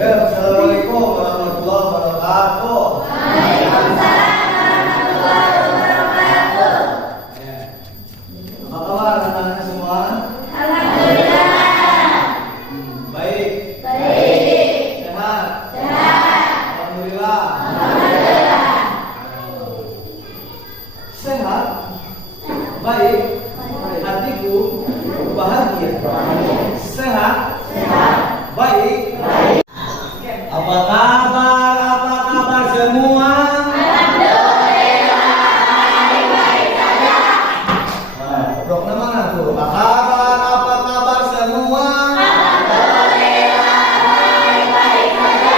Ya, Assalamualaikum warahmatullahi wabarakatuh. Waalaikumsalam warahmatullahi wabarakatuh. Ya. Apa kabar anak-anak semua? Alhamdulillah. Baik. Baik. Sehat. Sehat. Alhamdulillah. Alhamdulillah. Sehat. Baik. Hatiku bahagia. Sehat. Sehat. Baik. Baik. Apa kabar? Apa kabar semua? Alhamdulillah. Baik-baik saja. Dokter mana tuh? Apa kabar? Apa kabar semua? Alhamdulillah. Baik-baik saja.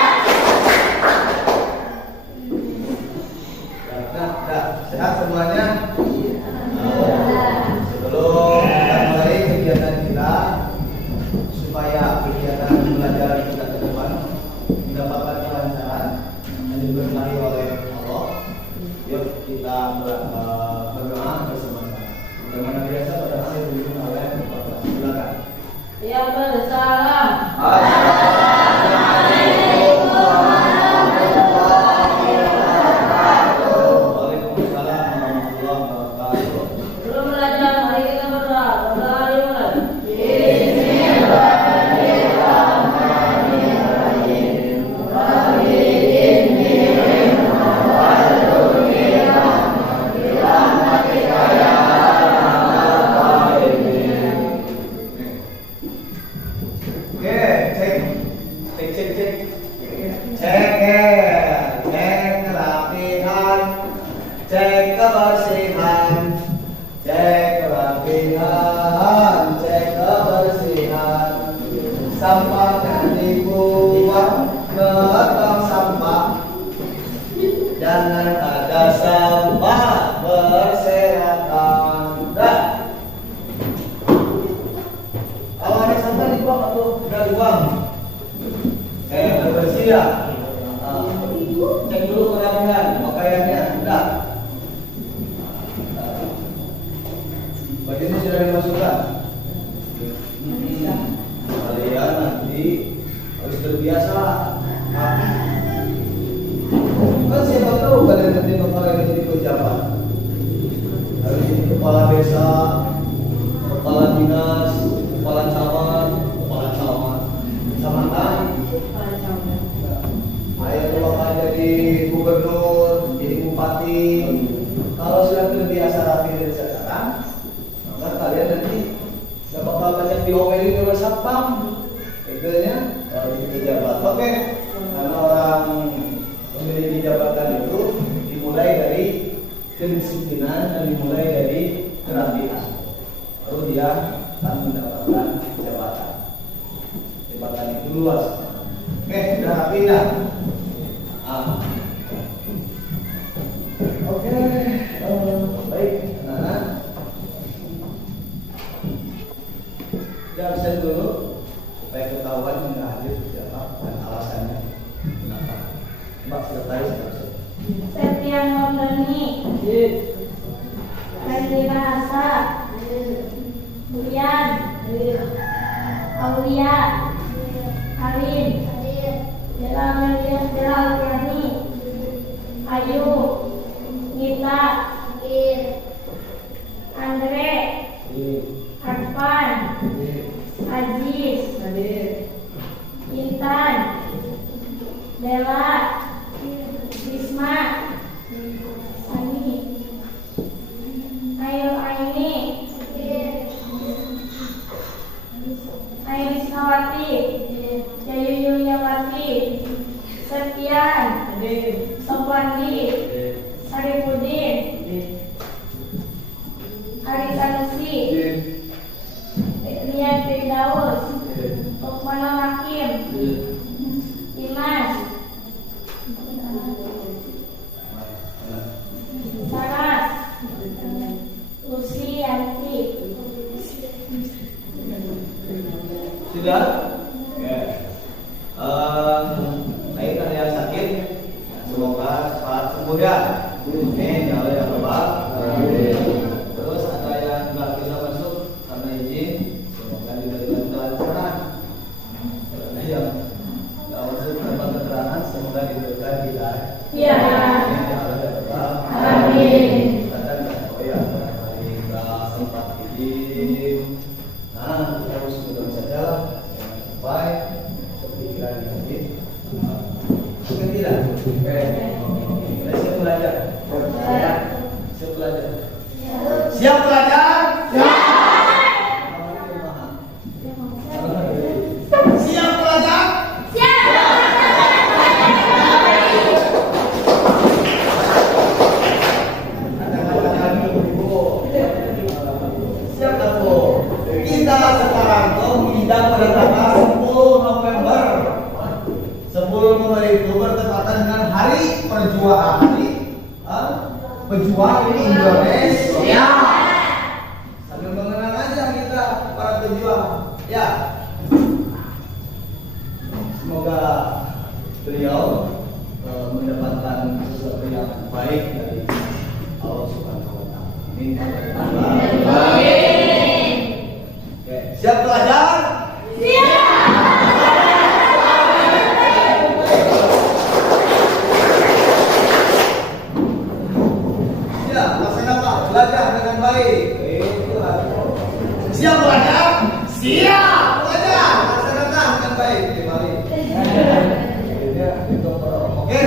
Sehat semuanya? Sebelum kita mulai kegiatan kita, supaya kegiatan belajar kita ke depan mendapatkan kelancaran dan diberkahi oleh Allah, yuk kita berdoa bersama-sama. Bagaimana biasa berdoa dipimpin oleh Bapak. Silakan. Yang bersalam. Waalaikumsalam warahmatullahi wabarakatuh. Sebelum belajar, mari kita berdoa. Berdoa dimulai. Oke, cek kerapihan, cek kebersihan, cek kerapihan, cek kebersihan. Sampahnya dibuang ke tong sampah, jangan ada sampah berserakan. Dah. Kalau ada sampah dibuang atau udah dibuang? Bersih ya. Cek dulu kerapihan pakaiannya, udah. Bajunya sudah dimasukkan. Kalian nanti harus terbiasa. Kan siapa tahu kalian nanti bakalan jadi pejabat, harus jadi kepala desa, kepala dinas, kepala camat, sama kan? Ayo bakal jadi gubernur, jadi bupati. Kalau sudah terbiasa rapi dari sekarang, maka kalian nanti gak bakal banyak diomelin oleh satpam. Egonya harus jadi pejabat. Oke, karena orang memiliki jabatan itu dimulai dari kedisiplinan dan dimulai dari kerapihan. Lalu dia akan mendapatkan jabatan. Jabatan itu luas. Oke, sudah rapi dah. Oke, baik, anak-anak. Kita absen dulu supaya ketahuan yang hadir siapa dan alasannya kenapa. Mbak sekretaris absen. Septian Maulani. Rendina Asa. Bulian. Aulia. Arin. Delaliani. Ayu. Nita. Andre. Arfan. Aziz. Intan. Bella. Bisma. Sani. Ayu Aini. Ayu Isnawati. Yayu Yuliawati. Septian. Sopwandi. Saripudin. Ari Sanusi. Rian Firdaus. Lukmana Hakim. Dimas. Saras. Lucianti. Sudah? Oke. Baik, ada yang sakit, semoga cepat sembuh ya. Amin. Kalau yang lebar, terus ada yang nggak bisa masuk karena izin, semoga diberikan kelancaran. Yang nggak masuk tidak? Kita siap belajar? Ya. Siap belajar? Siap belajar? Siap belajar? Siap kamu. Kita sekarang mengidap pada tanggal 10 November. 10 November itu bertepatan dengan hari pejuang ini Indonesia. Sambil mengenang aja kita para pejuang. Ya. Semoga beliau mendapatkan sesuatu yang baik dari Allah Subhanahu wa taala. Amin. Oke, siap belajar? Siap, laksanakan belajar dengan baik. Siap belajar? Siap belajar, laksanakan dengan baik. Mari. Oke?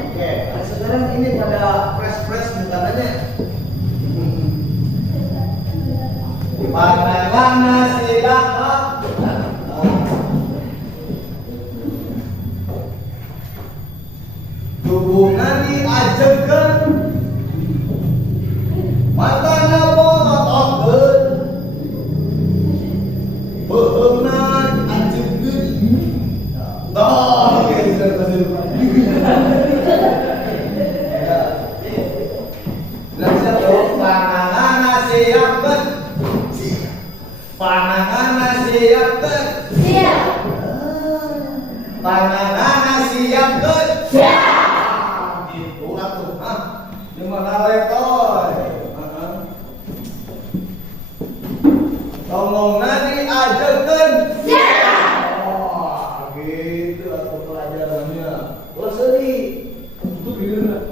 Oke. Sekarang ini pada press bukannya. Pandangan silakan. Tubuhna diajekeun, matana borototkeun, beuheungna ajekeun. Oh, ya sudah terus. Siap dong, pandangan siapkeun. Pandangan siapkeun. Siap. Pandangan siapkeun. Siap. Itu atuh, di mana lektor? Ngomongna diajekeun. Siap. Oh, gitu atuh pelajarannya. Oh, sedih. Untuk dirinya.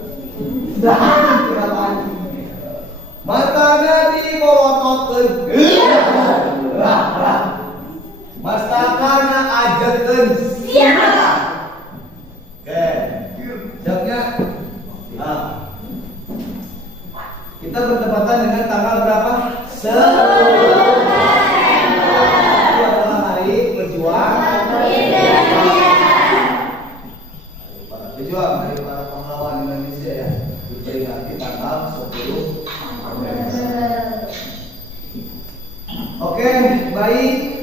Kenapa? Matana dibototkeun. Mastakana ajekeun. Siap. Oke. Siapnya? Kita bertepatan dengan tanggal berapa? 10 itu adalah hari pejuang para pejuang, hari para pahlawan Indonesia ya. Diperingati tanggal 10 November. Oke, baik.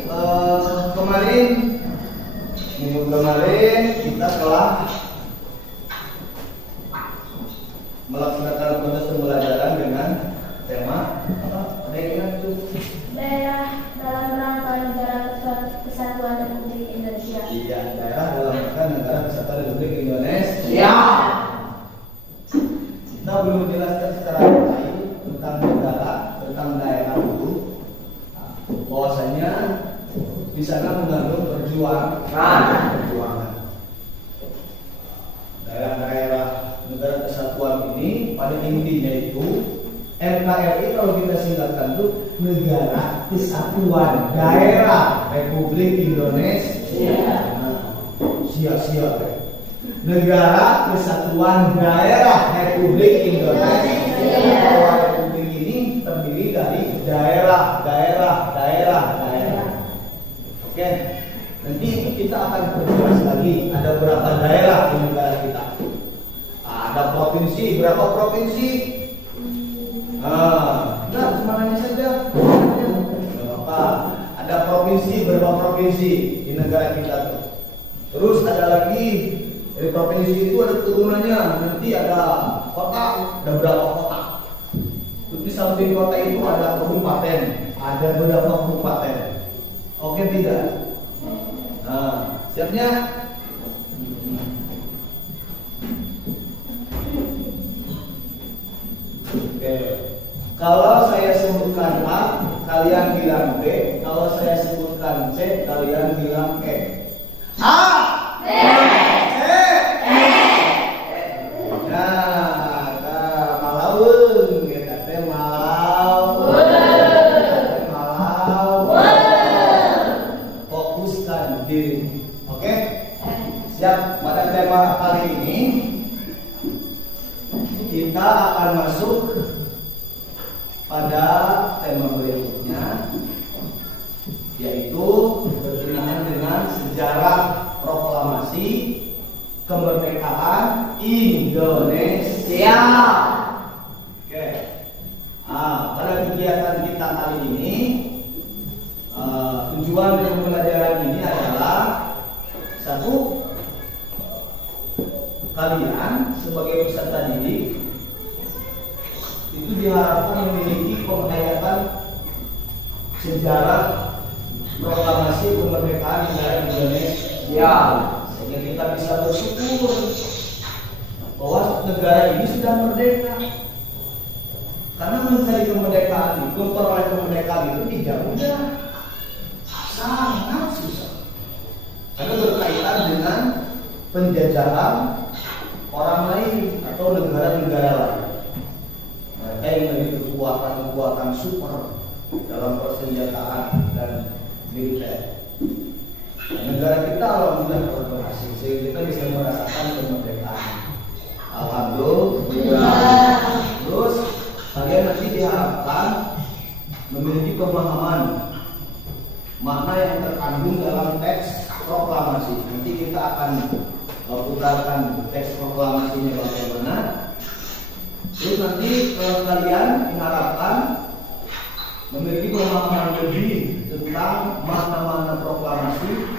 Minggu kemarin kita telah melaksanakan proses pembelajaran dengan tema apa? Ada yang ingat tuh? Daerah dalam rangka negara kesatuan Republik Indonesia. Iya, daerah dalam rangka negara kesatuan Republik Indonesia. Kita belum menjelaskan secara detail tentang negara, tentang daerah dulu. Bahwasanya di sana mengandung perjuangan. Daerah-daerah negara kesatuan ini pada intinya itu NKRI kalau kita singkatkan itu Negara Kesatuan Daerah Republik Indonesia. Sia-sia. Negara Kesatuan Daerah Republik Indonesia. Republik ini terdiri dari daerah. Oke. Nanti kita akan perjelas lagi ada berapa daerah di negara kita. Ada provinsi, berapa provinsi? Nah, semuanya saja. Apa? Ada provinsi, berapa provinsi di negara kita tuh. Terus ada lagi dari provinsi itu ada turunannya. Nanti ada kota, ada berapa kota. Terus di samping kota itu ada kabupaten, ada berapa kabupaten. Oke tidak? Siapnya? Oke. Kalau saya sebutkan A, kalian bilang B. Kalau saya sebutkan C, kalian bilang E. A, B, C, E. Nah, malaweung kita teh fokuskan diri. Oke? Siap, pada tema kali ini kita akan masuk pada tema berikutnya, yaitu berkenaan dengan sejarah proklamasi kemerdekaan Indonesia. Oke. Pada kegiatan kita kali ini, tujuan dari pembelajaran ini adalah satu, kalian sebagai peserta didik itu diharapkan memiliki penghayatan sejarah proklamasi kemerdekaan negara Indonesia, sehingga kita bisa bersyukur bahwa negara ini sudah merdeka. Karena mencari kemerdekaan itu, memperoleh kemerdekaan itu tidak mudah, sangat susah, karena berkaitan dengan penjajahan orang lain atau negara-negara lain. Mereka yang memiliki kekuatan super dalam persenjataan dan militer. Negara kita alhamdulillah telah berhasil, sehingga kita bisa merasakan kemerdekaan. Alhamdulillah. Terus kalian nanti diharapkan memiliki pemahaman makna yang terkandung dalam teks proklamasi. Nanti kita akan putarkan teks proklamasinya bagaimana. Terus nanti kalian diharapkan memiliki pemahaman lebih tentang makna-makna proklamasi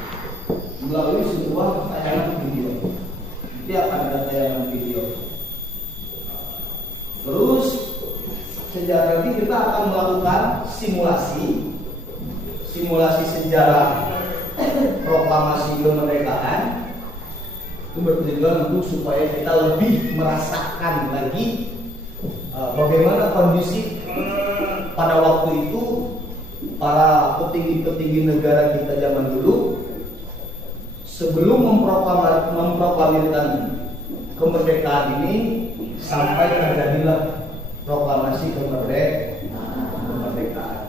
melalui sebuah tayangan video. Nanti akan ada tayangan video. Terus sejarah ini kita akan melakukan simulasi sejarah proklamasi kemerdekaan. Itu bertujuan untuk supaya kita lebih merasakan lagi bagaimana kondisi pada waktu itu para petinggi-petinggi negara kita zaman dulu sebelum memproklamirkan kemerdekaan ini sampai terjadilah proklamasi kemerdekaan.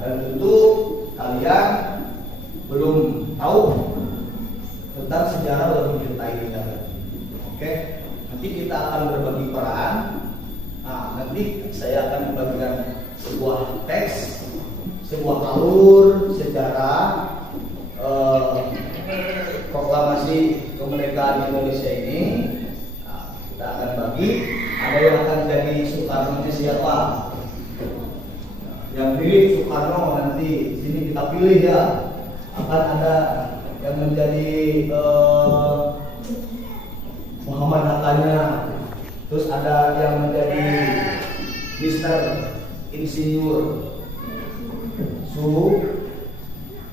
Dan tentu kalian belum tahu tentang sejarah lebih detail. Oke, nanti kita akan berbagi peran. Nanti saya akan membagikan sebuah teks, sebuah alur sejarah proklamasi kemerdekaan Indonesia ini. Kita akan bagi. Ada yang akan jadi Soekarno siapa? Yang pilih Soekarno nanti sini kita pilih ya. Akan ada yang menjadi Muhammad Hattanya. Terus ada yang menjadi Mister Insinyur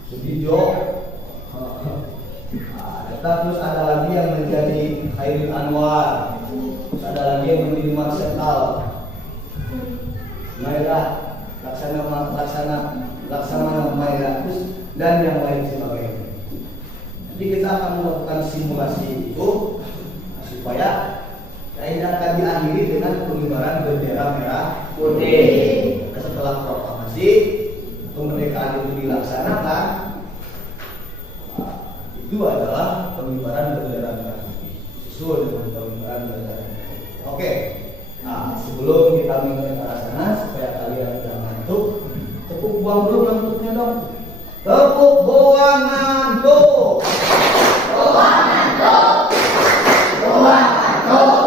Sudijo. Terus ada lagi yang menjadi Khairil Anwar. Terus ada lagi yang menjadi Marsetal Maira, Laksana Maira, terus dan yang lain sebagainya. Jadi kita akan melakukan simulasi itu supaya ini akan diakhiri dengan pengibaran bendera merah putih. Setelah proklamasi kemerdekaan itu dilaksanakan, itu adalah pengibaran bendera merah putih. Susul dengan pengibaran bendera putih. Oke. Sebelum kita mulai ke arah sana supaya kalian tidak ngantuk, tepuk buang dulu ngantuknya dong. Tepuk buang ngantuk. Buang ngantuk. Buang ngantuk.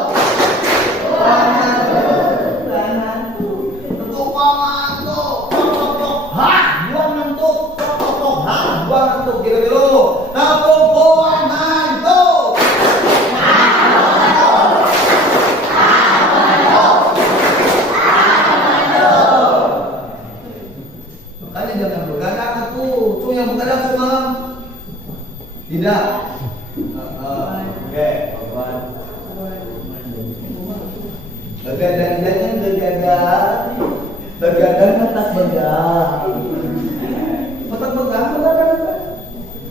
Tidak. Oke. Begadang atas begadang. Otak begadang.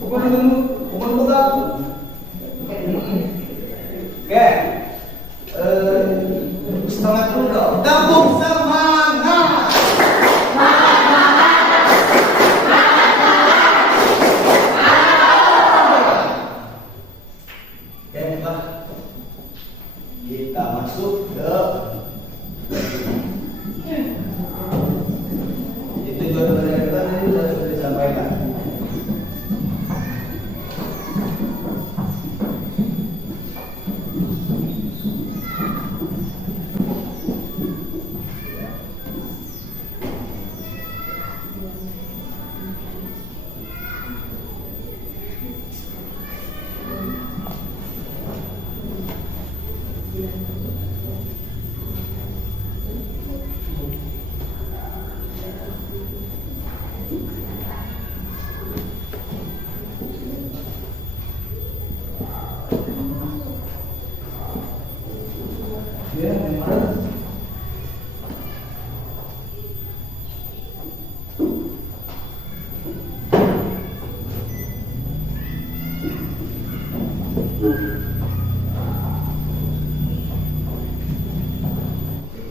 Bukan begadang. Oke. Semangat dulu dong. Gabung semangat. Oke, Pak. Kita masuk ke itu juga kita tadi sudah disampaikan. Ya, memang.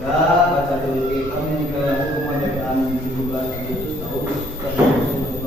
Kita baca dulu kita meninggalkan kemerdekaan 17 Agustus tahun 1945.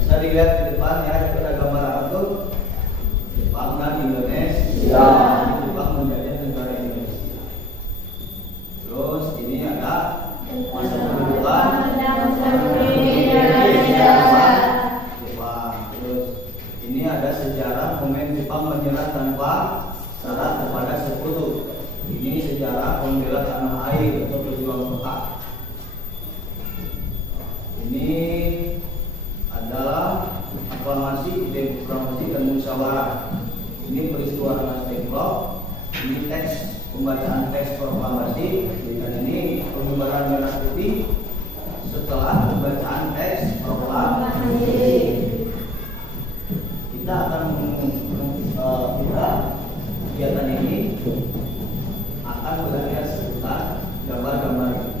Bisa dilihat di depan ya, itu ada gambar apa tuh? Jepang dan Indonesia. Jepang menjadi negara Indonesia. Terus ini ada masa pendudukan Jepang. Terus ini ada sejarah momen Jepang menyerah tanpa syarat kepada sekutu. Ini sejarah pembela tanah air atau pejuang kota. Ini adalah aklamasi, demokrasi dan musyawarah. Ini peristiwa Rengas Dengklok. Ini teks pembacaan teks proklamasi. ini pengembaraan merah putih setelah pembacaan teks bahwa kita akan kegiatan ini akan belajar seputar gambar-gambar.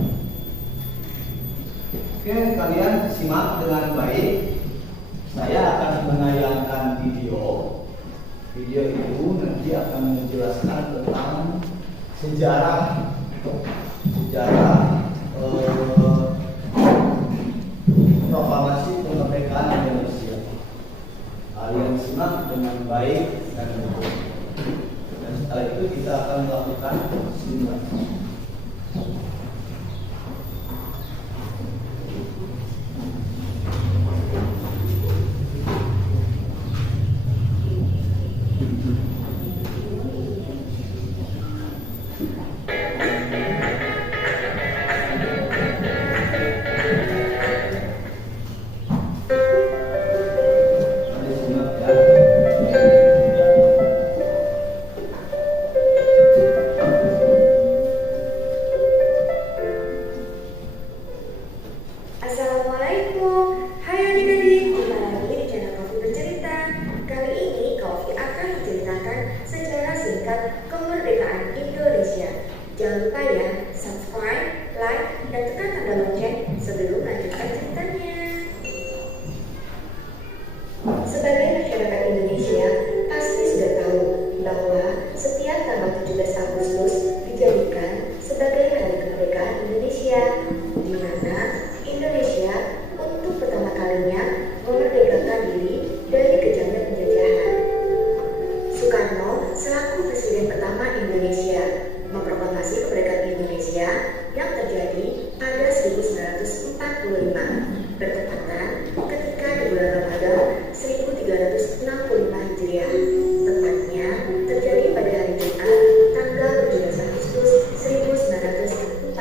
Oke, kalian simak dengan baik. Saya akan menayangkan video. Video itu nanti akan menjelaskan tentang sejarah proklamasi kemerdekaan Indonesia. Kalian simak dengan baik dan betul. Dan setelah itu kita akan melakukan simulasi. Assalamualaikum, hai adik-adik, kembali lagi di channel Kofi Bercerita. Kali ini Kofi akan menceritakan sejarah singkat kemerdekaan Indonesia. Jangan lupa ya, subscribe, like, dan tekan tanda lonceng sebelum melanjutkan ceritanya. Sebagai masyarakat Indonesia, pasti sudah tahu bahwa setiap tanggal 17 Agustus dijadikan sebagai Hari Kemerdekaan Indonesia, di mana Indonesia untuk pertama kalinya memerdekakan diri dari kejamnya penjajahan. Soekarno selaku Presiden pertama Indonesia memproklamasi kemerdekaan Indonesia yang terjadi pada 1945 bertepatan ketika di bulan Ramadan 1365 Hijriah, tepatnya terjadi pada hari Jumat tanggal 17 Agustus 1945.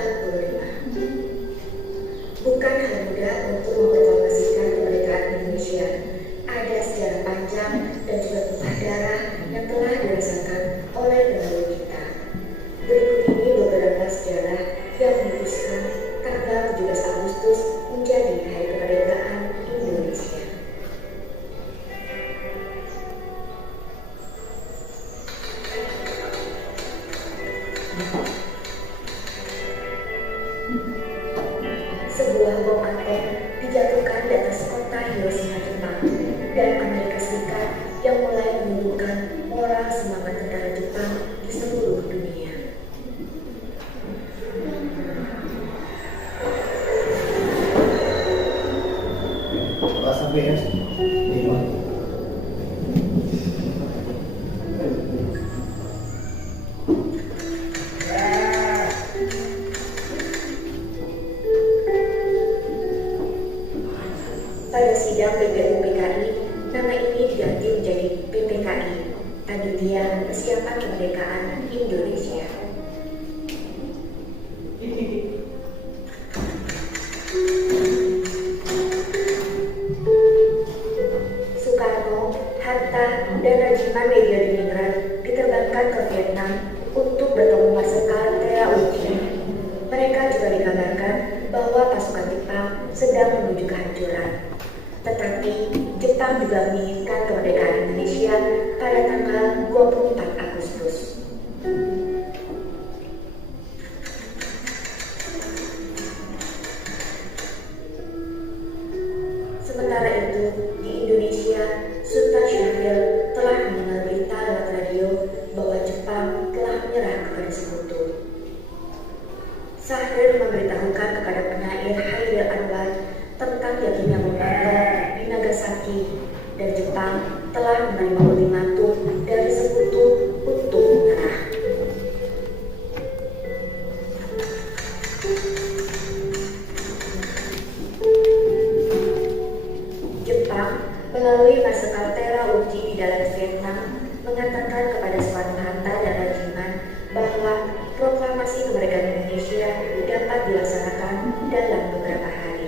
Bukan hal mudah untuk memproklamasikan kemerdekaan Indonesia. Ada sejarah panjang dan juga tumpah darah yang telah dirasakan oleh pendahulu kita. Berikut ini beberapa sejarah yang memutuskan tanggal 17 Agustus menjadi Hari Kemerdekaan Indonesia. Sebuah bom atom dijatuhkan di atas kota Hiroshima, Jepang, dan Amerika Serikat yang mulai menumbuhkan moral semangat tentara Jepang di seluruh dunia. Rasa BS. Pada sidang PBU PKI, nama ini diganti menjadi PPKI, Panitia Persiapan Kemerdekaan Indonesia. Soekarno, Hatta, dan Regimen Media Diningrat diterbangkan ke Vietnam untuk bertemu Marsekal Terauchi. Mereka juga digambarkan bahwa pasukan Jepang sedang menuju kehancuran. Tetapi Jepang juga menginginkan kemerdekaan Indonesia pada tanggal 24 Agustus. Sementara itu, di Indonesia, Sultan Syahrir telah mendengar berita lewat radio bahwa Jepang telah menyerah kepada Sekutu. Syahrir memberitahukan kepada penyair Haidar Anwar tentang jatuhnya bom atom di Nagasaki, dan Jepang telah menerima ultimatum dari Sekutu untuk menyerah. Jepang melalui Marsekal Terauchi di dalam Vietnam mengatakan kepada Soekarno-Hatta dan Regimen bahwa proklamasi kemerdekaan Indonesia dapat dilaksanakan dalam beberapa hari.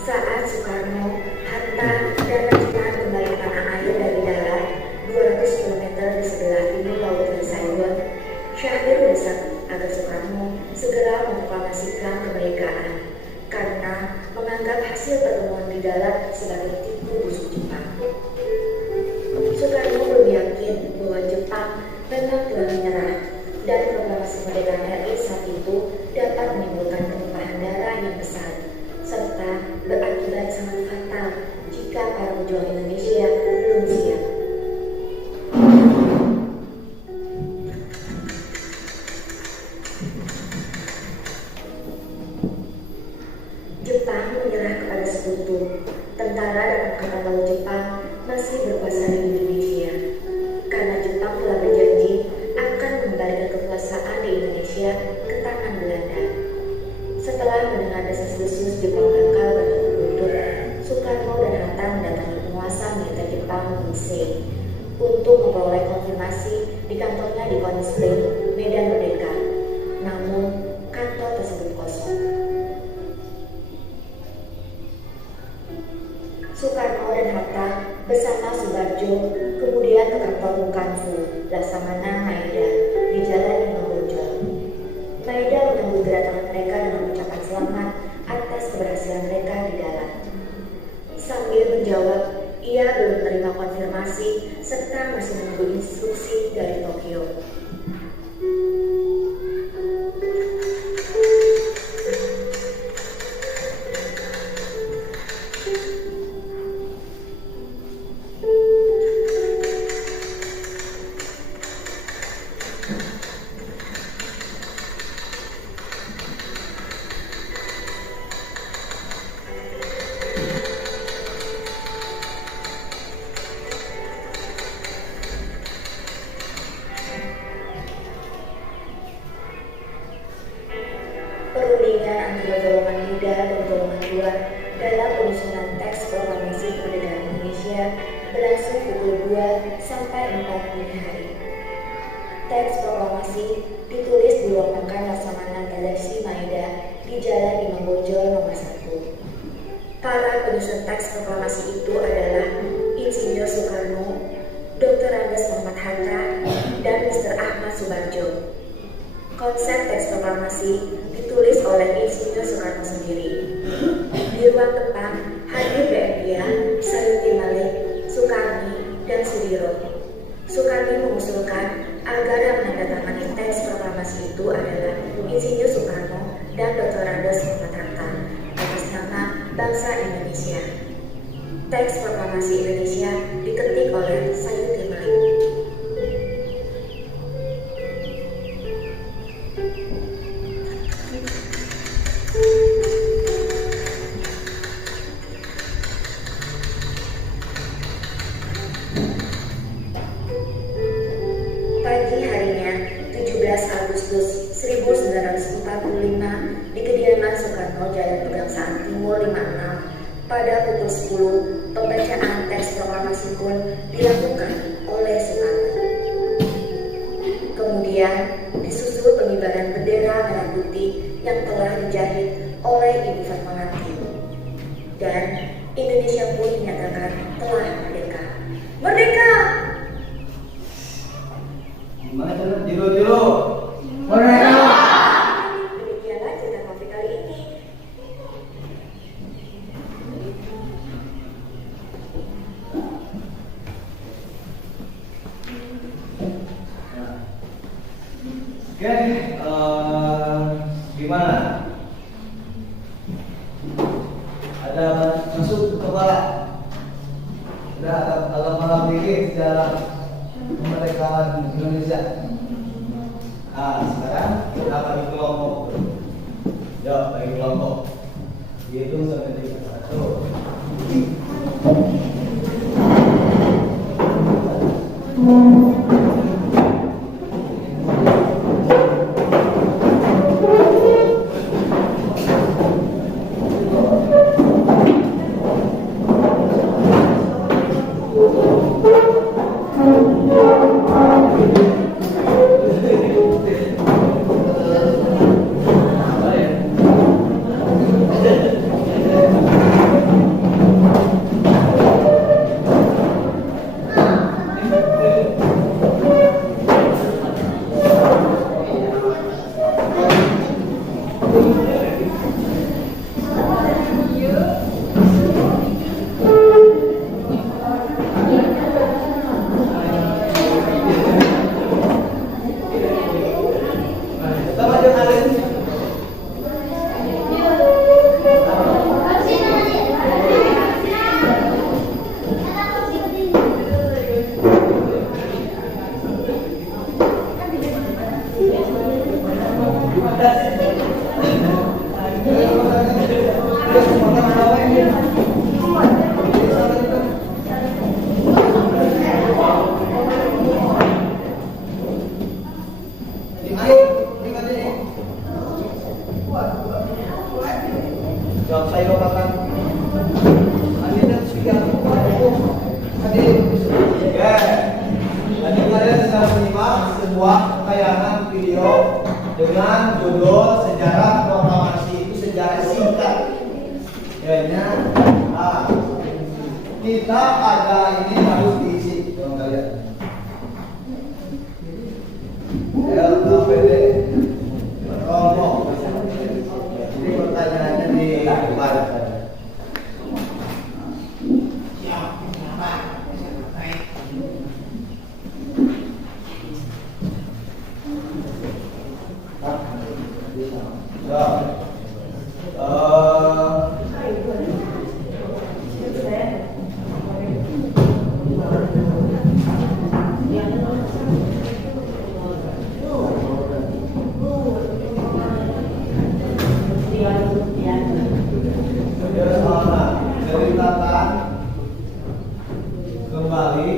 Saat Soekarno, berjuang Indonesia belum siap. Jepang menyerah kepada sekutu. Tentara dan angkatan laut Jepang masih berkuasa di Indonesia. Karena Jepang telah berjanji akan mengembalikan kekuasaan di Indonesia ke tangan Belanda. Setelah mendengar desas-desus Jepang bakal bertukar lutut, Soekarno dan Hatta mendatangi penguasa militer Jepang Nisei untuk memperoleh konfirmasi di kantornya di Koningsplein, Medan Merdeka. Namun, kantor tersebut kosong. Soekarno dan Hatta bersama Subarjo kemudian ke kantor Bukanfu, Laksamana Maeda di Jalan Imam Bonjol. Maeda menyambut kedatangan mereka dengan ucapan selamat atas keberhasilan mereka di dalam. Sambil menjawab, ia belum menerima konfirmasi serta masih menunggu instruksi dari Tokyo. Perundingan antara golongan muda dan golongan tua dalam penyusunan teks proklamasi kemerdekaan Indonesia berlangsung pukul 2 sampai 4 dini hari. Teks proklamasi ditulis di ruang makan Laksamana Tadashi Maeda di Jalan Imam Bonjol nomor 1. Para penyusun teks proklamasi itu adalah Insinyur Soekarno, Dr. Andes Muhammad Hatta, dan Mr. Ahmad Subarjo. Konsep teks proklamasi ditulis oleh Insinyur Soekarno sendiri. Di ruang depan hadir BNIA, Sayuti Malik, Soekarni, dan Sudiro. Soekarni mengusulkan agar yang menandatangani teks proklamasi itu adalah Insinyur Soekarno dan Dr. Andes Muhammad Hatta atas nama bangsa Indonesia. Teks proklamasi Indonesia diketik oleh Sayuti Malik. Pagi harinya, 17 Agustus 1945, di kediaman Soekarno, Jalan Pegangsaan Timur 56, pada pukul 10, pembacaan teks proklamasi pun dilakukan oleh Soekarno. Kemudian, disusul pengibaran bendera merah putih yang telah dijahit oleh Ibu Fatmawati. Dan Indonesia pun dinyatakan telah merdeka. Merdeka! Gimana cara jilo-jilo? Merdeka! Demikianlah cerita kafe kali ini. Oke, gimana? Ada masuk ke kepala? Sudah agak paham dikit sejarah kemerdekaan Indonesia. Nah, sekarang kita bagi kelompok. Yuk, bagi kelompok. Dihitung sampai 3. 1. sebuah tayangan video dengan judul Sejarah Proklamasi. Itu sejarah singkat. Kayaknya kita ada ini harus diisi, kalau kalian. LKPD rombong. Jadi pertanyaannya di depan. Ceritakan kembali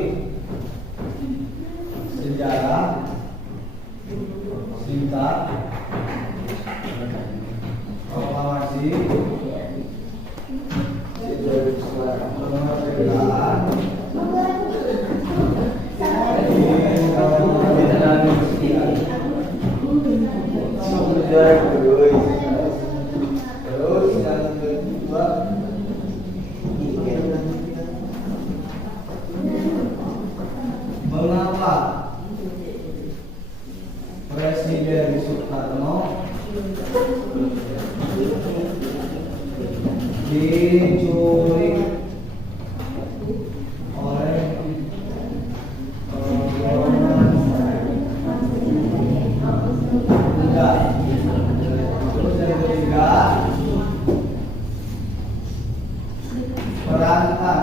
sejarah singkat proklamasi kemerdekaan terus yang kedua mengapa Presiden Soekarno diculik oleh rombongan enggak. Terus yang ketiga, perankan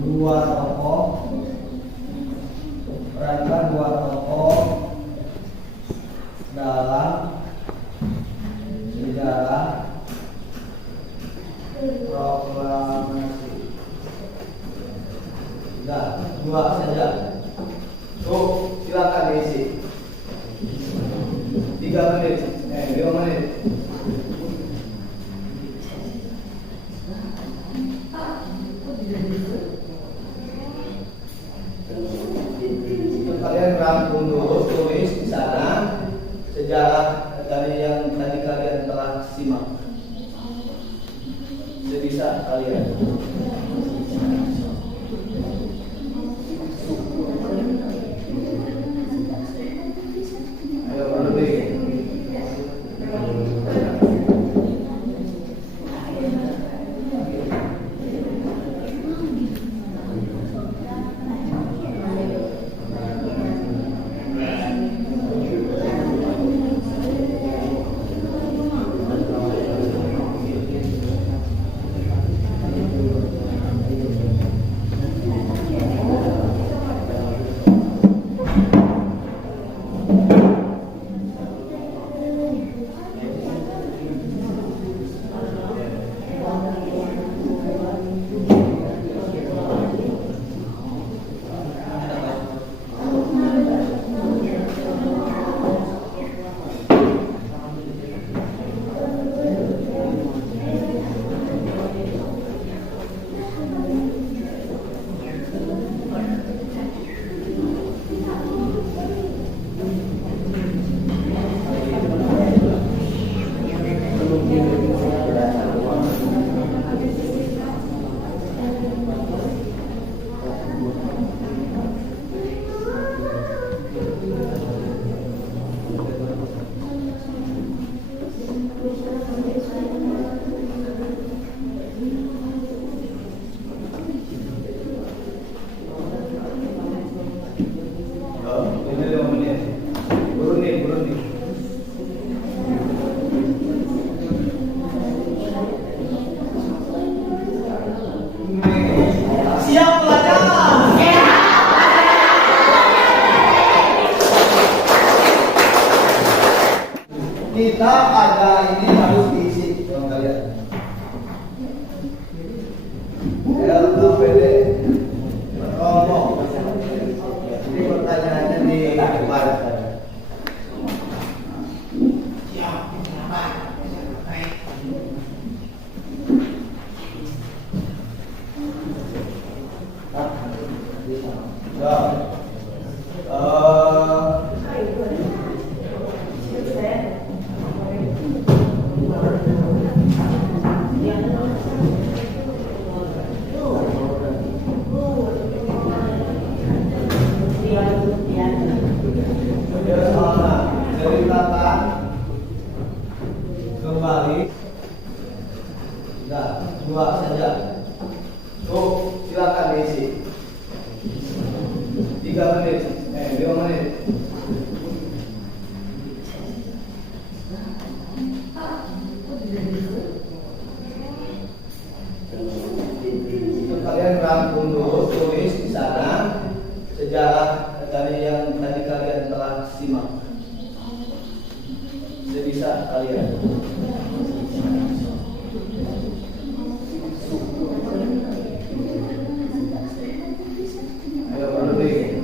dua tokoh dalam sejarah proklamasi. Sudah, dua saja. Tuh, silakan diisi. 3 menit, 5 menit. Kalian rangkum dulu, tulis di sana sejarah dari yang tadi kalian telah simak. Sebisa kalian. Ayo berdiri. Kita ada ini harus diisi, kalau kalian. LKPD rombong. Jadi pertanyaannya di depan. Tuh, silakan diisi. 3 menit, 5 menit. Kalian rangkum dulu, tulis di sana sejarah dari yang tadi kalian telah simak. Sebisa kalian. Ayo berdiri.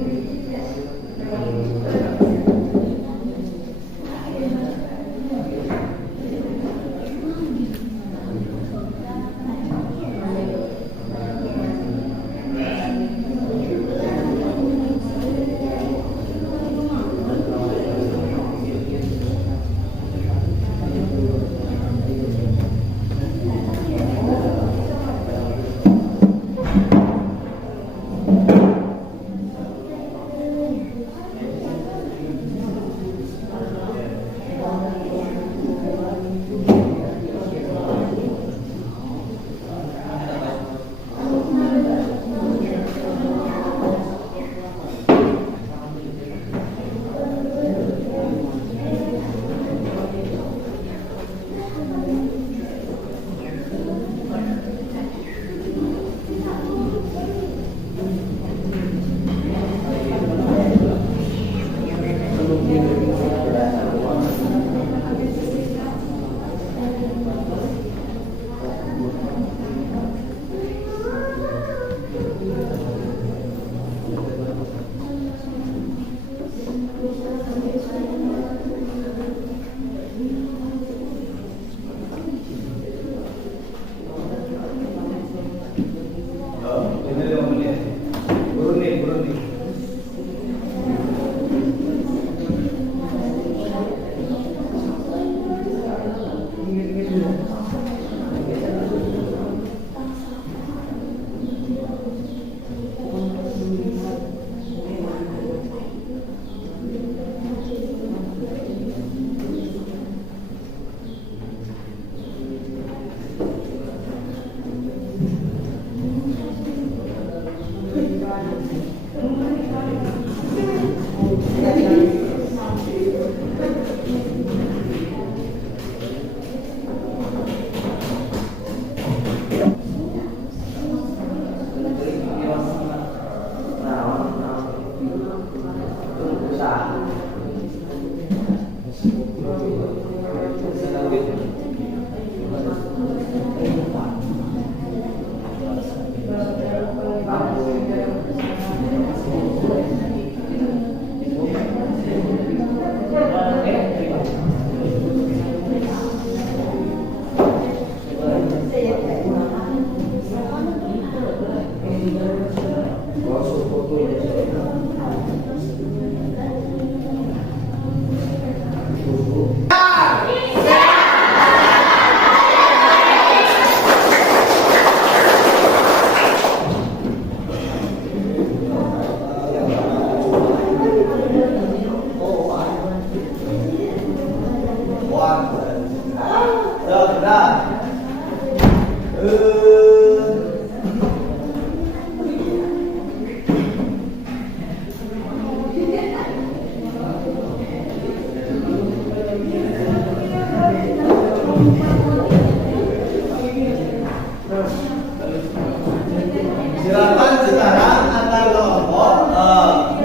Silakan sekarang antar kelompok.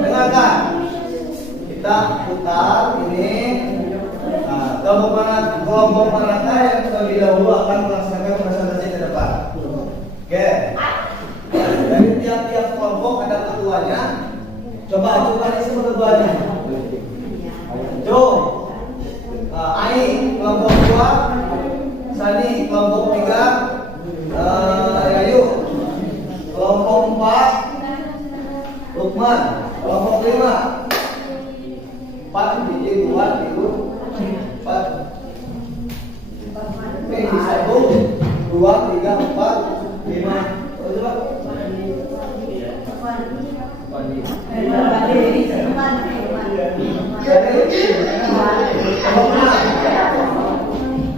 Dengarkan. Kita putar ini. Kelompok merata yang terlebih dahulu akan melaksanakan presentasi ke depan. Oke. Dari tiap-tiap kelompok ada ketuanya. Coba isi semua ketuanya. Jo, Ai kelompok 2, Sani kelompok 3, Yayu kelompok 4, Lukman kelompok 5, 4 biji 2 itu 4. Ini 1, 2, 3, 4, 5. Coba.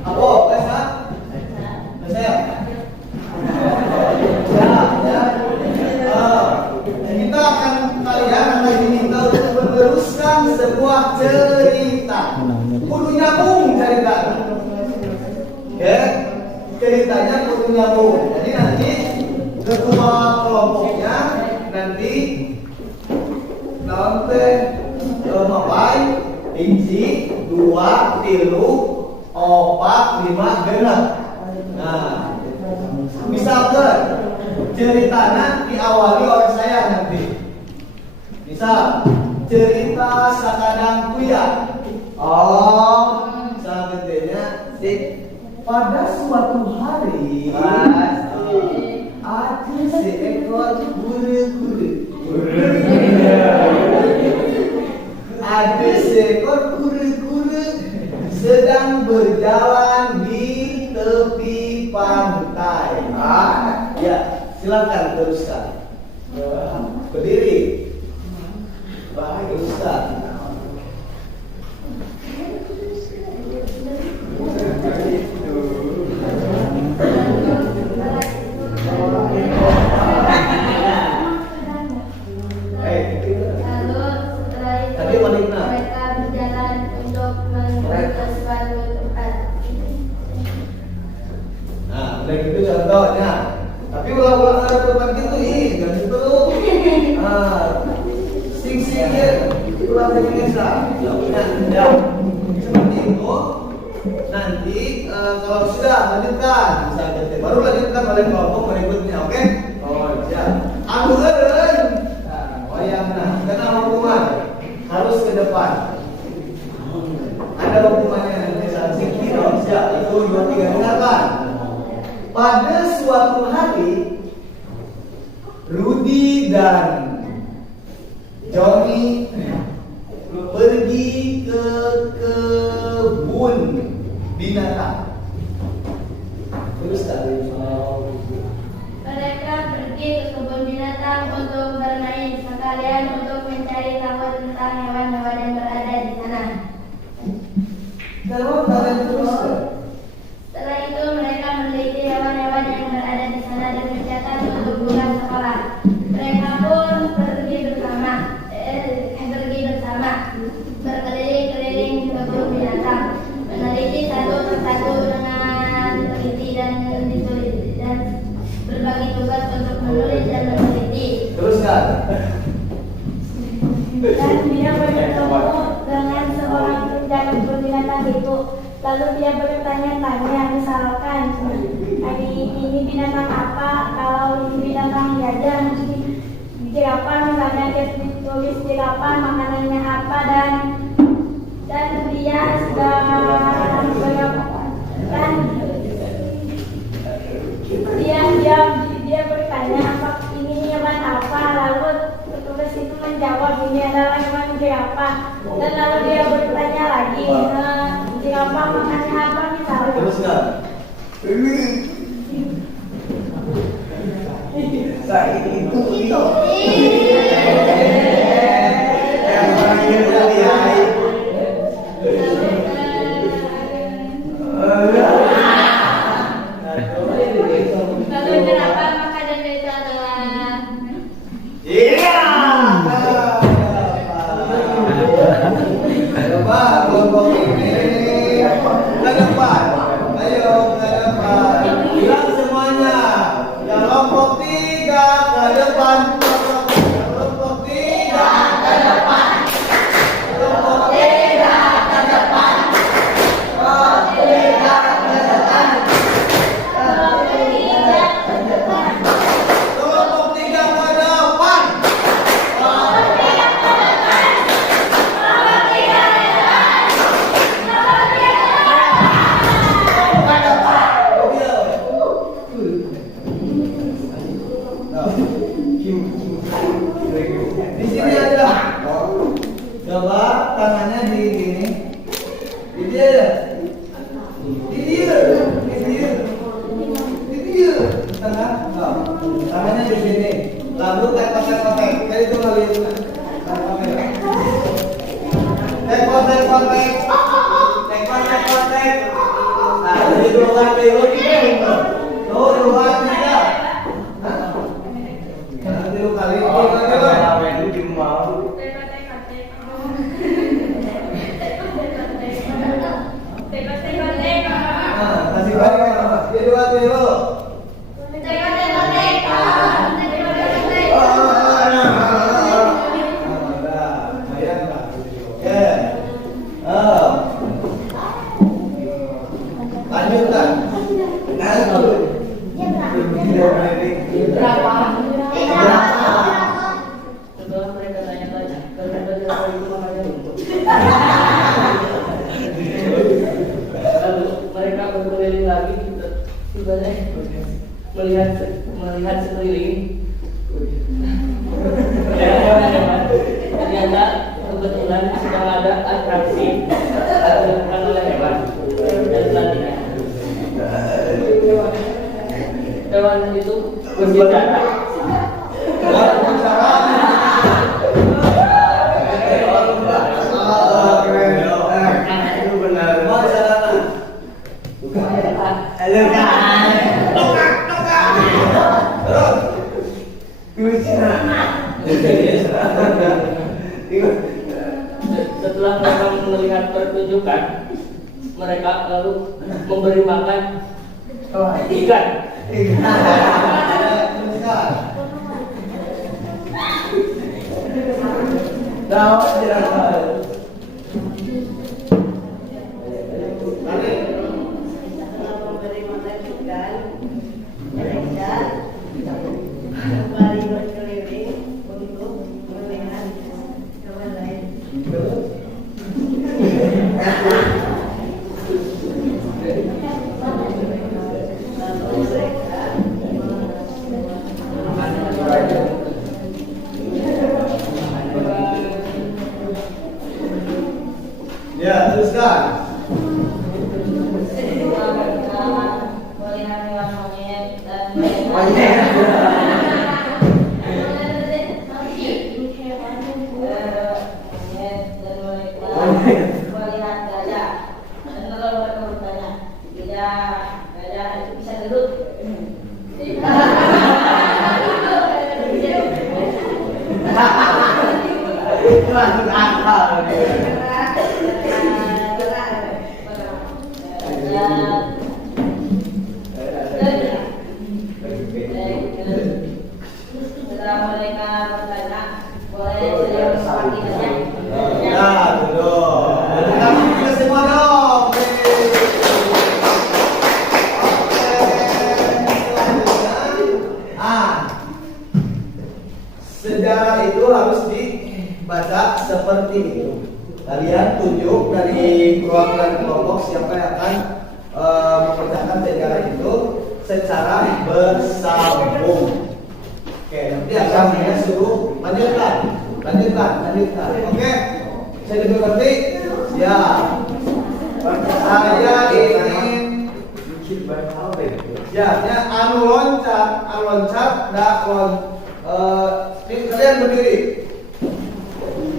Apa? nyambung. Jadi nanti ketua kelompoknya nanti nanti mapai hiji, dua, tilu, opat, lima, genep. Nah, misalkan ceritanya diawali oleh saya nanti. Misal cerita sakadang kuya. Oh, misalnya gedenya pada suatu hari ada seekor kura-kura. Ada seekor kura-kura sedang berjalan di tepi pantai. Ya, silakan teruskan. Berdiri. Baik, teruskan. Lalu setelah itu mereka berjalan untuk menuju ke suatu tempat. Nah, udah gitu contohnya. Tapi ulang-ulang ada tempat gitu, jangan gitu. Sing-singir, ulang lagi bisa. Ya, seperti itu. Nanti kalau sudah lanjutkan, misalnya baru lanjutkan oleh kelompok berikutnya, oke? Oh, siap. Anu eureun. Wayangna, karena hukuman harus ke depan. Ada hukumannya nanti saat sikir, siap. Itu 2, 3 dengarkan. Pada suatu hari, Rudy dan Johnny pergi ke kebun binatang. Terus tadi Mereka pergi ke kebun binatang untuk bermain sekalian untuk mencari tahu tentang hewan-hewan yang berada di sana. kalau kalian terus Setelah itu mereka meneliti hewan-hewan yang berada di sana dan mencatat untuk pulang sekolah. Mereka pun pergi bersama berkeliling-keliling kebun binatang, meneliti satu persatu dengan teliti dan ditulis dan berbagi tugas untuk menulis dan meneliti. teruskan. Dan dia bertemu dengan seorang penjaga kebun binatang itu. Lalu dia bertanya-tanya, misalkan hari ini binatang apa, kalau ini binatang gajah, jerapah misalnya dia tulis jerapah makanannya apa dan dia sudah kan dia bertanya apa ini hewan apa, lalu petugas itu menjawab ini adalah hewan jerapah, dan lalu dia bertanya lagi jerapah makannya apa misalnya. Teruskan. Saya itu. Lalu jerapah makanannya itu adalah Coba kelompok ini ke depan. Ayo ke depan. Bilang semuanya. Yang kelompok 3 ke depan. Kelompok 3 ke depan. Kelompok 3 ke depan. Kelompok 3 ke depan. Kelompok 3 ke depan. Kelompok 3 ke depan. Di sini aja. Coba tangannya di sini. Di dia. Di dia. Di dia. Di dia. Tengah. Tangannya di sini. Lalu tek-tek. Kayak itu kali itu. Tek-tek. Tek-tek. Nah, jadi 2 kali gitu. Tuh, 2 3. Nanti lu kali itu kasih balik. Dia 2 kali. Berapa? Berapa? Setelah mereka tanya-tanya, karena berapa itu makanya untuk. Lalu mereka berkeliling lagi, melihat sekeliling. Ternyata kebetulan sedang ada atraksi dilakukan oleh hewan dan tadinya hewan itu berbicara. Setelah mereka melihat pertunjukan, mereka lalu memberi makan ikan. Setelah memberi makan ikan, mereka kembali berkeliling untuk melihat hewan lain. Lalu mereka Ya, teruskan. Melihat hewan monyet dan melihat gajah. Dan kalau mereka bertanya, gajah itu bisa duduk. Masuk akal. Setelah mereka bertanya, boleh saya bersama gajah? Ya, duduk. Tangan kita semua dong. Sejarah itu harus dibaca seperti itu. Kalian tunjuk dari perwakilan kelompok siapa yang akan membacakan sejarah itu secara bersambung. Oke, nanti akan saya suruh lanjutkan. Oke, saya duduk nanti. Ya, saya ingin ya, anu loncat, dak kalian berdiri.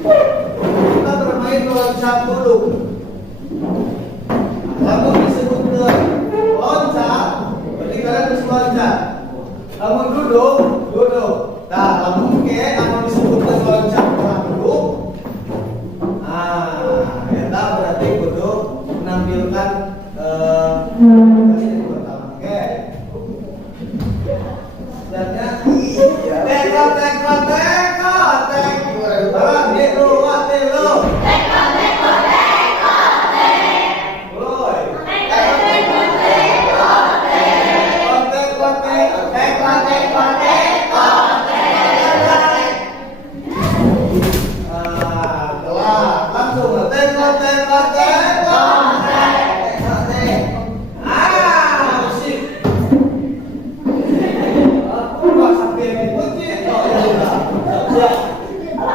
Kita bermain loncat dulu. Kamu disebut loncat, berarti kalian harus loncat. Kamu duduk. Nah, kamu kamu disebut loncat dulu. Ya tak berarti kudu menampilkan yang pertama. Oke. Selanjutnya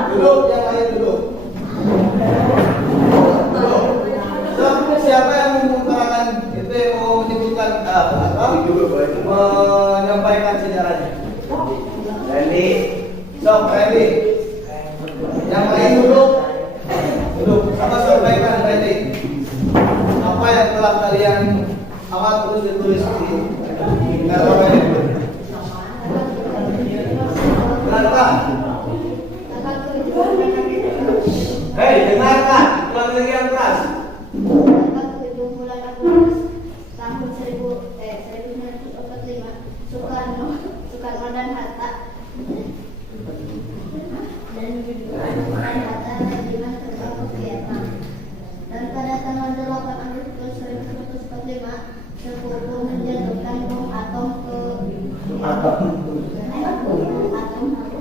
duduk, yang lain duduk. Siapa yang mengutarakan itu, yang mau menyebutkan menyampaikan sejarahnya? Randy. Yang lain duduk. Sama sampaikan Randy. Apa yang telah kalian tulis di Kenapa? Hei, dengarkan, ulang lagi yang keras. Tanggal 7 bulan Agustus tahun 1945, Soekarno dan Hatta terbang ke Vietnam. Dan pada tanggal 8 Agustus 1945, Sekutu menjatuhkan bom atom ke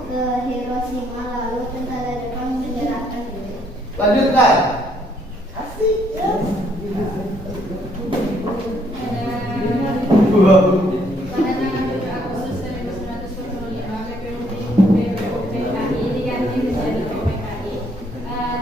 ke Hiroshima lalu tentara Jepang menyerahkan diri. Lanjutkan. Asik. Pada tanggal 7 Agustus 1945, PPUPKI diganti menjadi PPKI.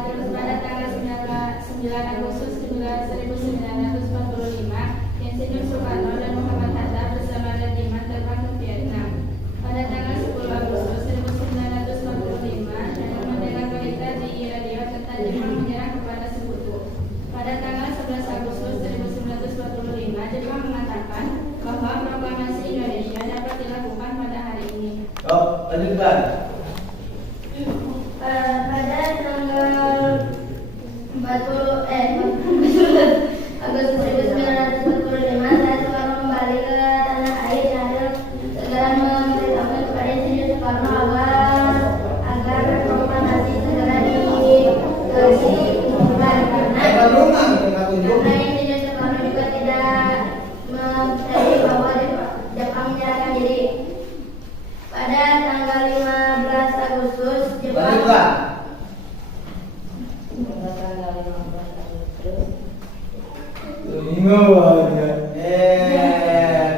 Terus pada tanggal 9 Agustus 1945, Insinyur Soekarno dan Muhammad Hatta bersama resimen terbang ke Vietnam. Pada tanggal 10 Agustus 1945, Nelson Mandela berita di radio tentang Jepang menyerah kepada Sekutu. Pada tanggal 11 Agustus 1945, Jepang mengatakan bahwa proklamasi Indonesia dapat dilakukan pada hari ini. Oh, lanjutkan. Pada tanggal 40 Agustus 1945, saat Soekarno kembali ke tanah air, Nahdlatul segera memberitahukan kepada Insinyur Soekarno agar proklamasi segera diumumkan karena Insinyur Soekarno juga tidak mempercayai bahwa Jepang menyerahkan diri. Pada tanggal 15 Agustus, Jepang Lanjutkan. Pada tanggal 15 Agustus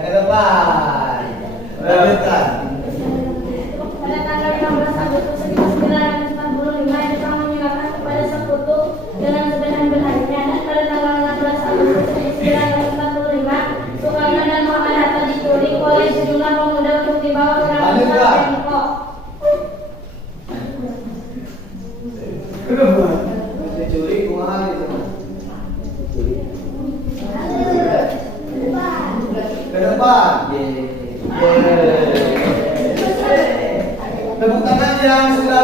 Ke depan. Lanjutkan. Pada tanggal 15 Agustus 1945, Jepang menyerahkan kepada Sekutu dengan sebenar-benarnya. Dan pada tanggal 16 Agustus 1945, Soekarno dan Muhammad Hatta diculik oleh sejumlah pemuda untuk dibawa ke Ramsar Bangkok. Dicuri kumaha gitu. Ke depan. Tepuk tangan yang sudah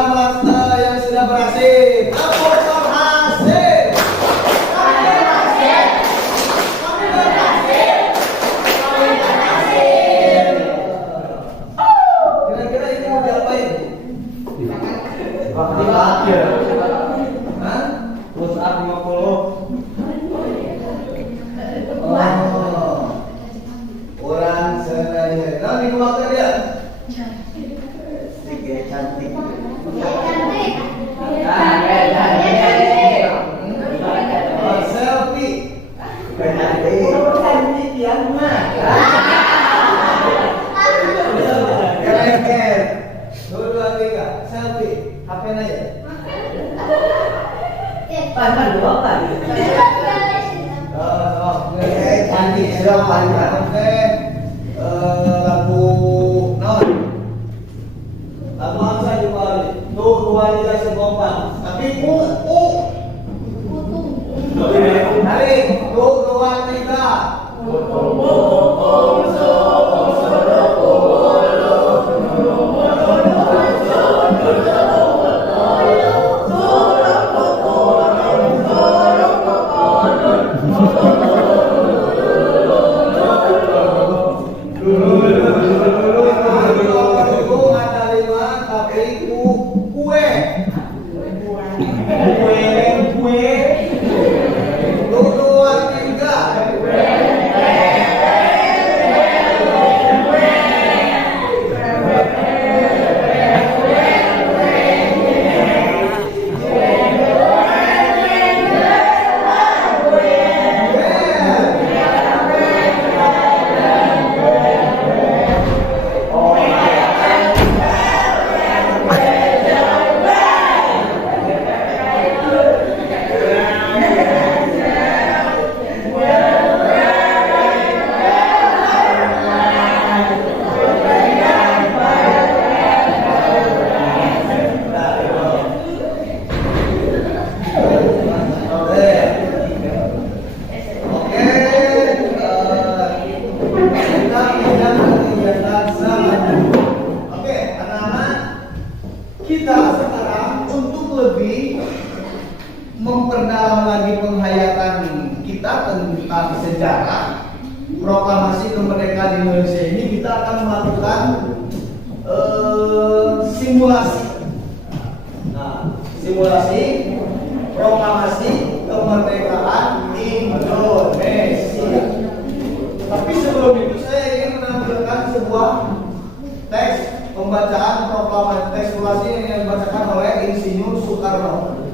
berhasil. Aku berhasil. Kira-kira ini mau diapain? Hah? Push up 50. Orang sengaja. Nah, di rumah dia. Sedikit cantik. Selfie. Cantik yang mana? Keren. 2, 3. Selfie. HP aja. Pasal 2 kali. Cantik sudah paling lagu non lagu apa juga tuh dua tidak sekompak tapi hari tuh dua tiga kita sekarang untuk lebih memperdalam lagi penghayatan kita tentang sejarah proklamasi kemerdekaan Indonesia ini, kita akan melakukan simulasi. Nah, simulasi proklamasi kemerdekaan Indonesia. Tapi sebelum itu saya ingin menampilkan sebuah teks pembacaan proklamasi tekstulasi yang dibacakan oleh Insinyur Soekarno.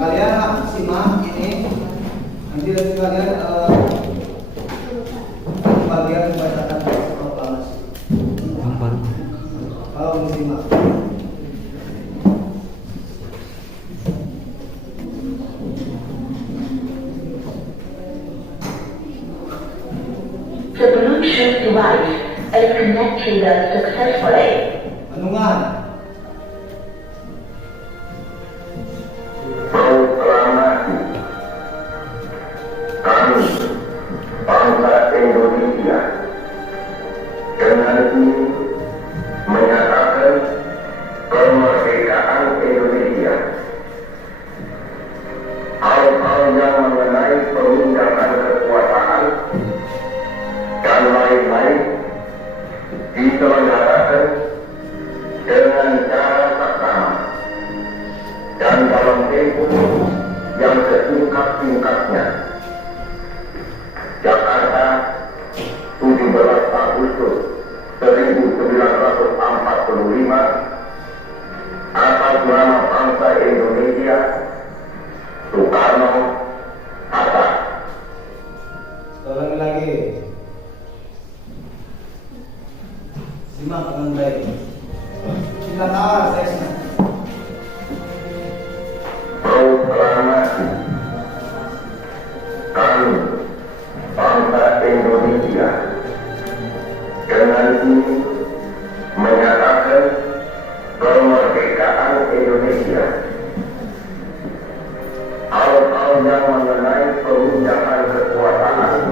Kalian simak ini, nanti dari kalian bagian membacakan teks proklamasi. Kalau disimak. The Bluetooth device is connected successfully. Anungan. Proklamasi. Kami, bangsa Indonesia, dengan ini menyatakan kemerdekaan Indonesia. Hal-hal yang mengenai pemindahan kekuasaan dan lain-lain diselenggarakan dengan cara saksama dan dalam tempo yang sesingkat-singkatnya. Jakarta, 17 Agustus 1945, atas nama bangsa Indonesia, Soekarno, Hatta. Ulangi lagi. Simak dengan baik. Kita tahu teksnya. Proklamasi. Kami, bangsa Indonesia, dengan ini menyatakan kemerdekaan Indonesia. Hal-hal yang mengenai pemindahan kekuasaan,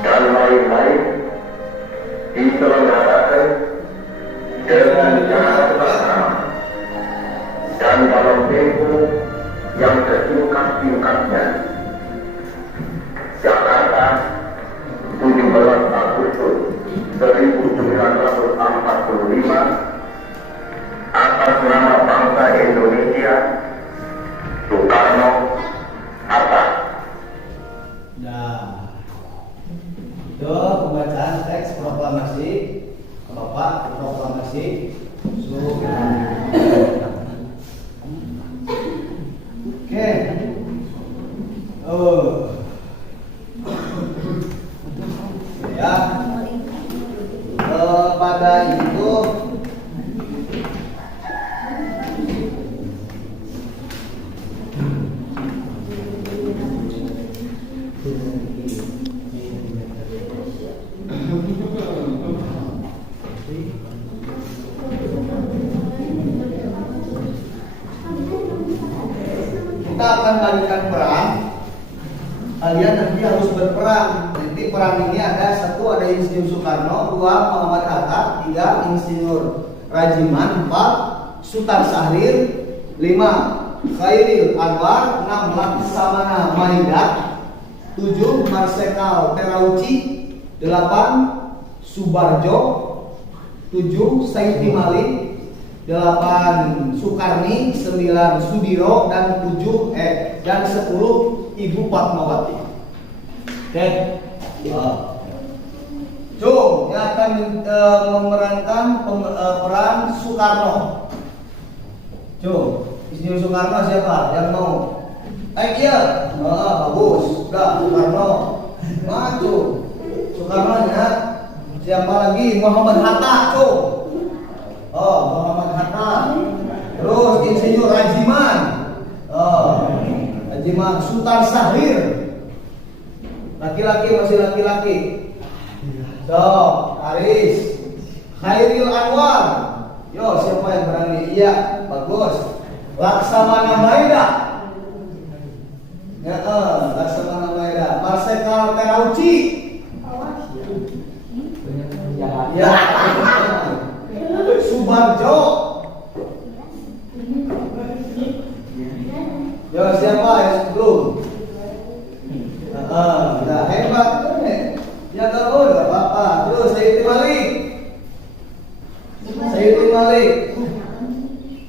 dan lain-lain diselenggarakan dengan cara bersama dan dalam tempo yang sesingkat-singkatnya. Jakarta, 17 Agustus 1945, atas nama bangsa Indonesia, Soekarno, Hatta. Nah, itu pembacaan teks proklamasi Bapak proklamasi seluruh Indonesia. Oke. Ya. Pada itu kita akan lanjutkan perang. Kalian nanti harus berperang. Nanti perang ini ada 1 ada Insinyur Soekarno, 2 Muhammad Hatta, 3 Insinyur Rajiman, 4 Sultan Syahrir, 5 Khairil Anwar, 6 Laksamana Maida, 7 Marsekal Terauchi, 8 Subarjo, 7 Saidi Malik, 8 Soekarni, 9 Sudiro, dan 10 Ibu Fatmawati. Oke. Jom yang akan memerankan peran Soekarno. Jom, Insinyur Soekarno siapa yang mau? Iya, bagus. Udah, Soekarno. Maju. Soekarno ya. Siapa lagi? Muhammad Hatta, tuh. Muhammad Hatta. Terus Insinyur Rajiman. Rajiman Sultan Syahrir. Laki-laki masih laki-laki. Aris. Khairil Anwar. Yo, siapa yang berani? Iya, bagus. Laksamana Maida. Ya, Laksamana Maida. Marsekal Terauchi. Ya. Subarjo. Yo, siapa yang sebelum? Nah, hebat. Ya kalau enggak apa-apa. Terus Sayyidi Malik.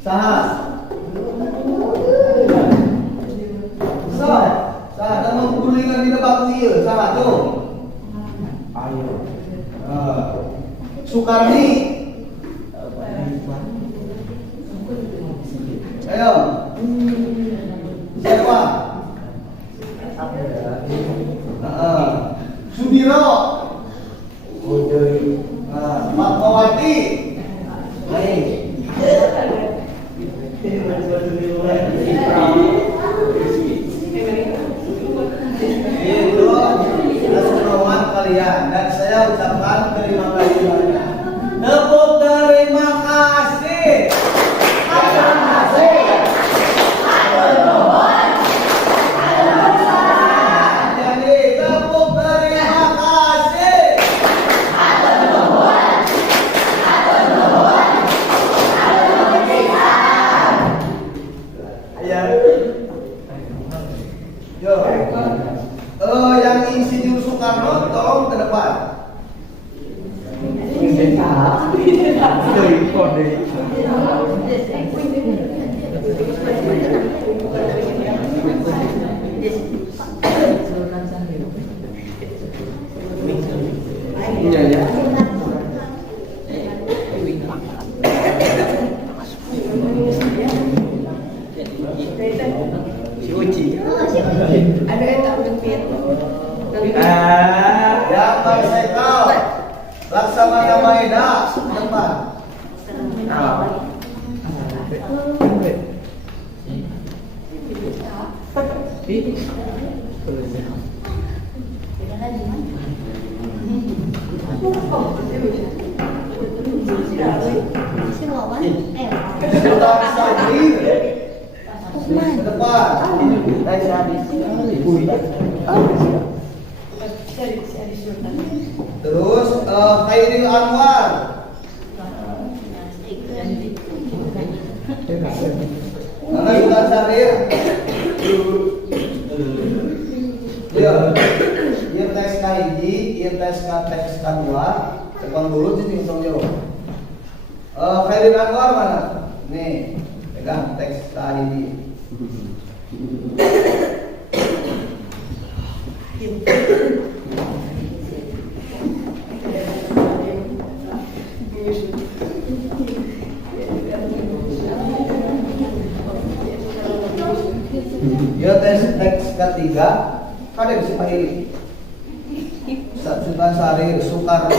Saha? tuh. Sukarni. Ayo. Siapa? Sudiro. Fatmawati. Itu astronoman kalian dan saya ucapkan terima kasih banyak. Tepuk terima kasih. Terima kasih. Jadi tepuk terima kasih. Yo. Yang Insinyur Soekarno tolong ke depan. Yang Marsekal Laksamana Maeda depan. Sultan Syahrir ke depan. Terus Khairil Anwar. Mana Sultan Syahrir? Iya. Ieu tes kahiji, ieu tes kedua. Tekan dulu jadi langsung jawab. Khairil Anwar mana? Nih, pegang teks kahiji. Ya teks ketiga kan ada bisa pilih Sultan Syahrir, Soekarno,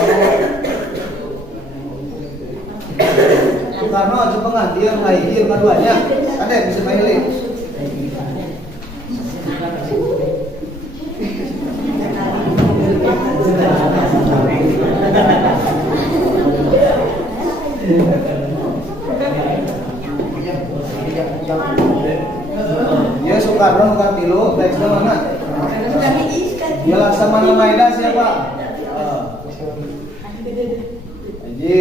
coba nganti yang lagi yang keduanya ada yang bisa pilih. Ya Soekarno bukan tilu, teksnya mana? Ya Laksamana Maeda siapa? Haji.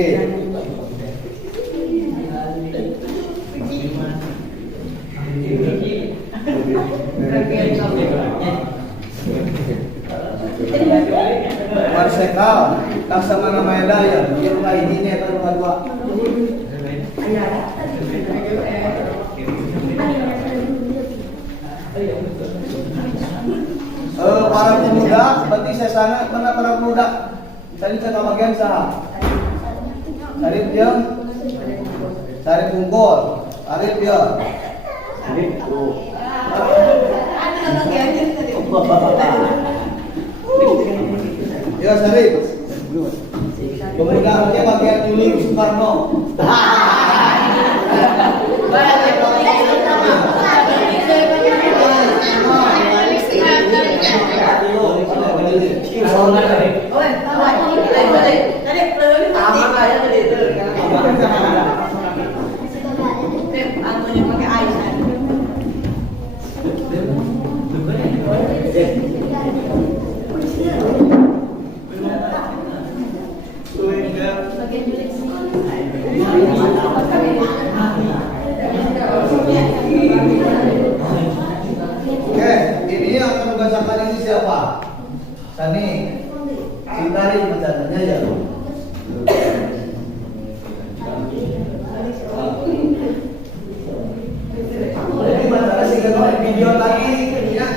Marsekal Laksamana Maeda ya, yang lain ini atau kedua? Para pemuda, berarti saya sana mana para pemuda? Saya ke bagian sah. Sarip dia, sarip unggul, sarip dia. Ya sarip. Pemuda dia bagian Yuli Soekarno. Oke, ini yang akan membacakan ini siapa? Sani, Sintari bacanya ya. Jadi bacanya sih kan video lagi ya.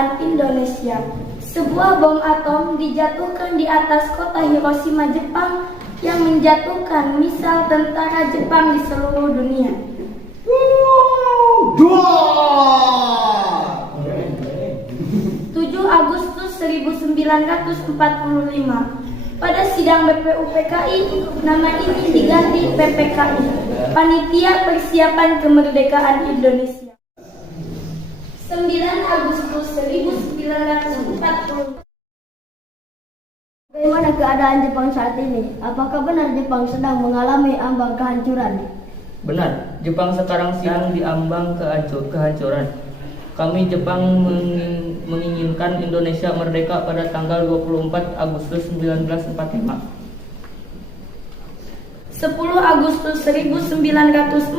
kemerdekaan Indonesia. Sebuah bom atom dijatuhkan di atas kota Hiroshima, Jepang, yang menjatuhkan misal tentara Jepang di seluruh dunia. 7 Agustus 1945. Pada sidang BPUPKI, nama ini diganti PPKI, Panitia Persiapan Kemerdekaan Indonesia. 9 Agustus 1940. Bagaimana keadaan Jepang saat ini? Apakah benar Jepang sedang mengalami ambang kehancuran? Benar, Jepang sekarang sedang diambang kehancuran. Kami Jepang menginginkan Indonesia merdeka pada tanggal 24 Agustus 1945. 10 Agustus 1945.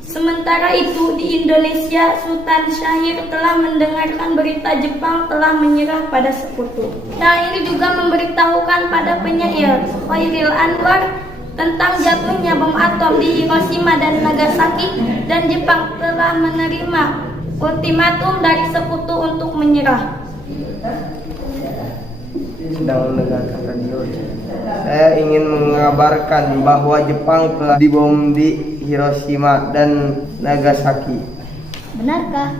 Sementara itu di Indonesia, Sultan Syahir telah mendengarkan berita Jepang telah menyerah pada sekutu. Syahir juga memberitahukan pada penyair Khairil Anwar tentang jatuhnya bom atom di Hiroshima dan Nagasaki, dan Jepang telah menerima ultimatum dari sekutu untuk menyerah. Sedang mendengarkan radio. Saya ingin mengabarkan bahwa Jepang telah dibom di Hiroshima dan Nagasaki. Benarkah?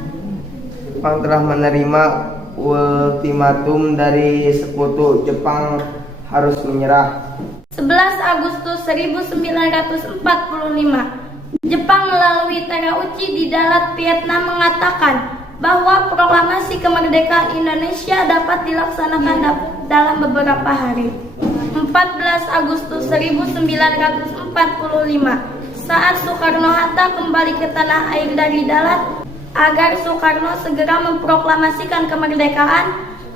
Jepang telah menerima ultimatum dari sekutu. Jepang harus menyerah. 11 Agustus 1945. Jepang melalui Terauchi di Dalat, Vietnam mengatakan bahwa proklamasi kemerdekaan Indonesia dapat dilaksanakan dalam beberapa hari. 14 Agustus 1945. Saat Soekarno-Hatta kembali ke tanah air dari Dalat agar Soekarno segera memproklamasikan kemerdekaan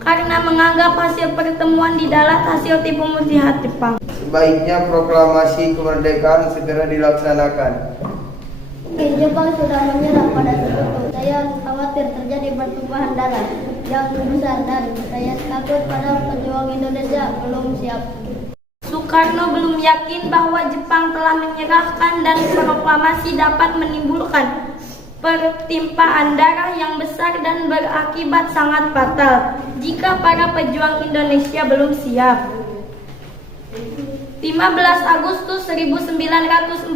karena menganggap hasil pertemuan di Dalat hasil tipu muslihat Jepang. Sebaiknya proklamasi kemerdekaan segera dilaksanakan. Mungkin Jepang sudah menyerah pada sekutu. Saya khawatir terjadi pertumpahan darah yang besar dan saya takut pada pejuang Indonesia belum siap. Soekarno belum yakin bahwa Jepang telah menyerahkan dan proklamasi dapat menimbulkan pertimpaan darah yang besar dan berakibat sangat fatal jika para pejuang Indonesia belum siap. 15 Agustus 1945.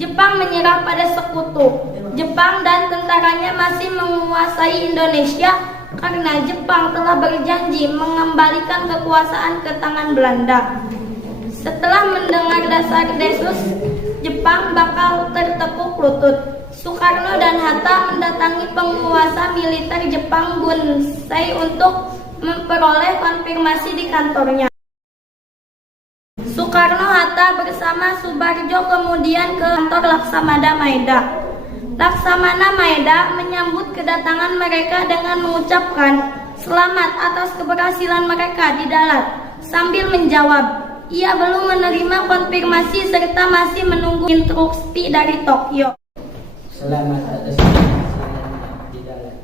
Jepang menyerah pada sekutu. Jepang dan tentaranya masih menguasai Indonesia karena Jepang telah berjanji mengembalikan kekuasaan ke tangan Belanda. Setelah mendengar desas-desus Jepang bakal tertekuk lutut, Soekarno dan Hatta mendatangi penguasa militer Jepang Gunsei untuk memperoleh konfirmasi di kantornya. Soekarno-Hatta bersama Subarjo kemudian ke kantor Laksamana Maeda. Laksamana Maeda menyambut kedatangan mereka dengan mengucapkan selamat atas keberhasilan mereka di Dalat, sambil menjawab, ia belum menerima konfirmasi serta masih menunggu instruksi dari Tokyo. Selamat atas keberhasilan di Dalat.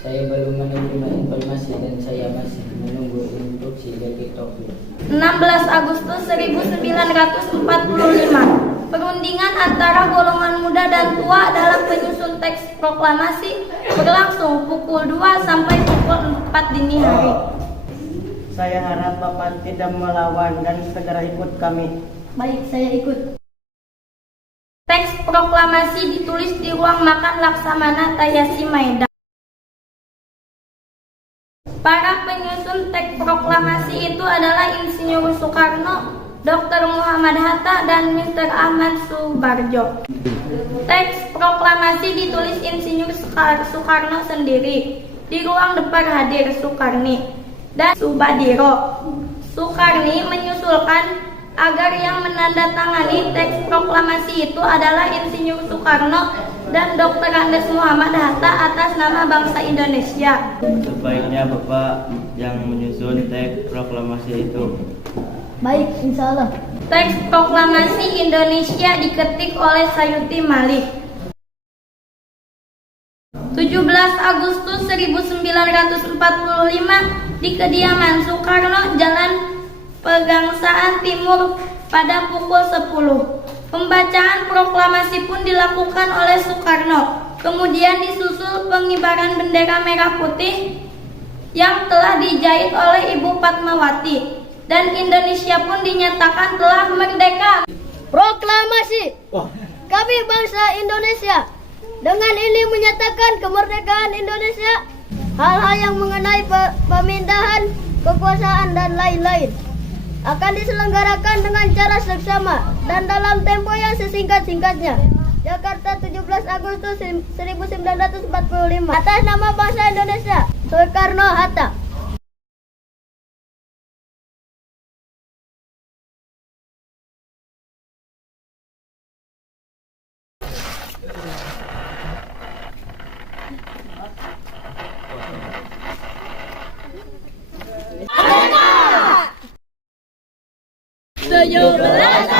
Saya belum menerima informasi dan saya masih menunggu instruksi dari Tokyo. 16 Agustus 1945. Perundingan antara golongan muda dan tua dalam penyusun teks proklamasi berlangsung pukul 2 sampai pukul 4 dini hari. Saya harap Bapak tidak melawan dan segera ikut kami. Baik, saya ikut. Teks proklamasi ditulis di ruang makan Laksamana Tayashi Maeda. Para penyusun teks proklamasi itu adalah Insinyur Soekarno, Dr. Muhammad Hatta, dan Mr. Ahmad Subarjo. Teks proklamasi ditulis Insinyur Soekarno sendiri. Di ruang depan hadir Soekarni dan Subadiro. Soekarni menyusulkan agar yang menandatangani teks proklamasi itu adalah Insinyur Soekarno dan Dr. Andes Muhammad Hatta atas nama bangsa Indonesia. Sebaiknya Bapak yang menyusun teks proklamasi itu. Baik, insya Allah. Teks proklamasi Indonesia diketik oleh Sayuti Malik. 17 Agustus 1945 di kediaman Soekarno, Jalan Pegangsaan Timur pada pukul 10. Pembacaan proklamasi pun dilakukan oleh Soekarno. Kemudian disusul pengibaran bendera merah putih yang telah dijahit oleh Ibu Fatmawati, dan Indonesia pun dinyatakan telah merdeka. Proklamasi. Kami bangsa Indonesia dengan ini menyatakan kemerdekaan Indonesia. Hal-hal yang mengenai pemindahan kekuasaan dan lain-lain akan diselenggarakan dengan cara seksama dan dalam tempo yang sesingkat-singkatnya. Jakarta 17 Agustus 1945. Atas nama bangsa Indonesia, Soekarno-Hatta.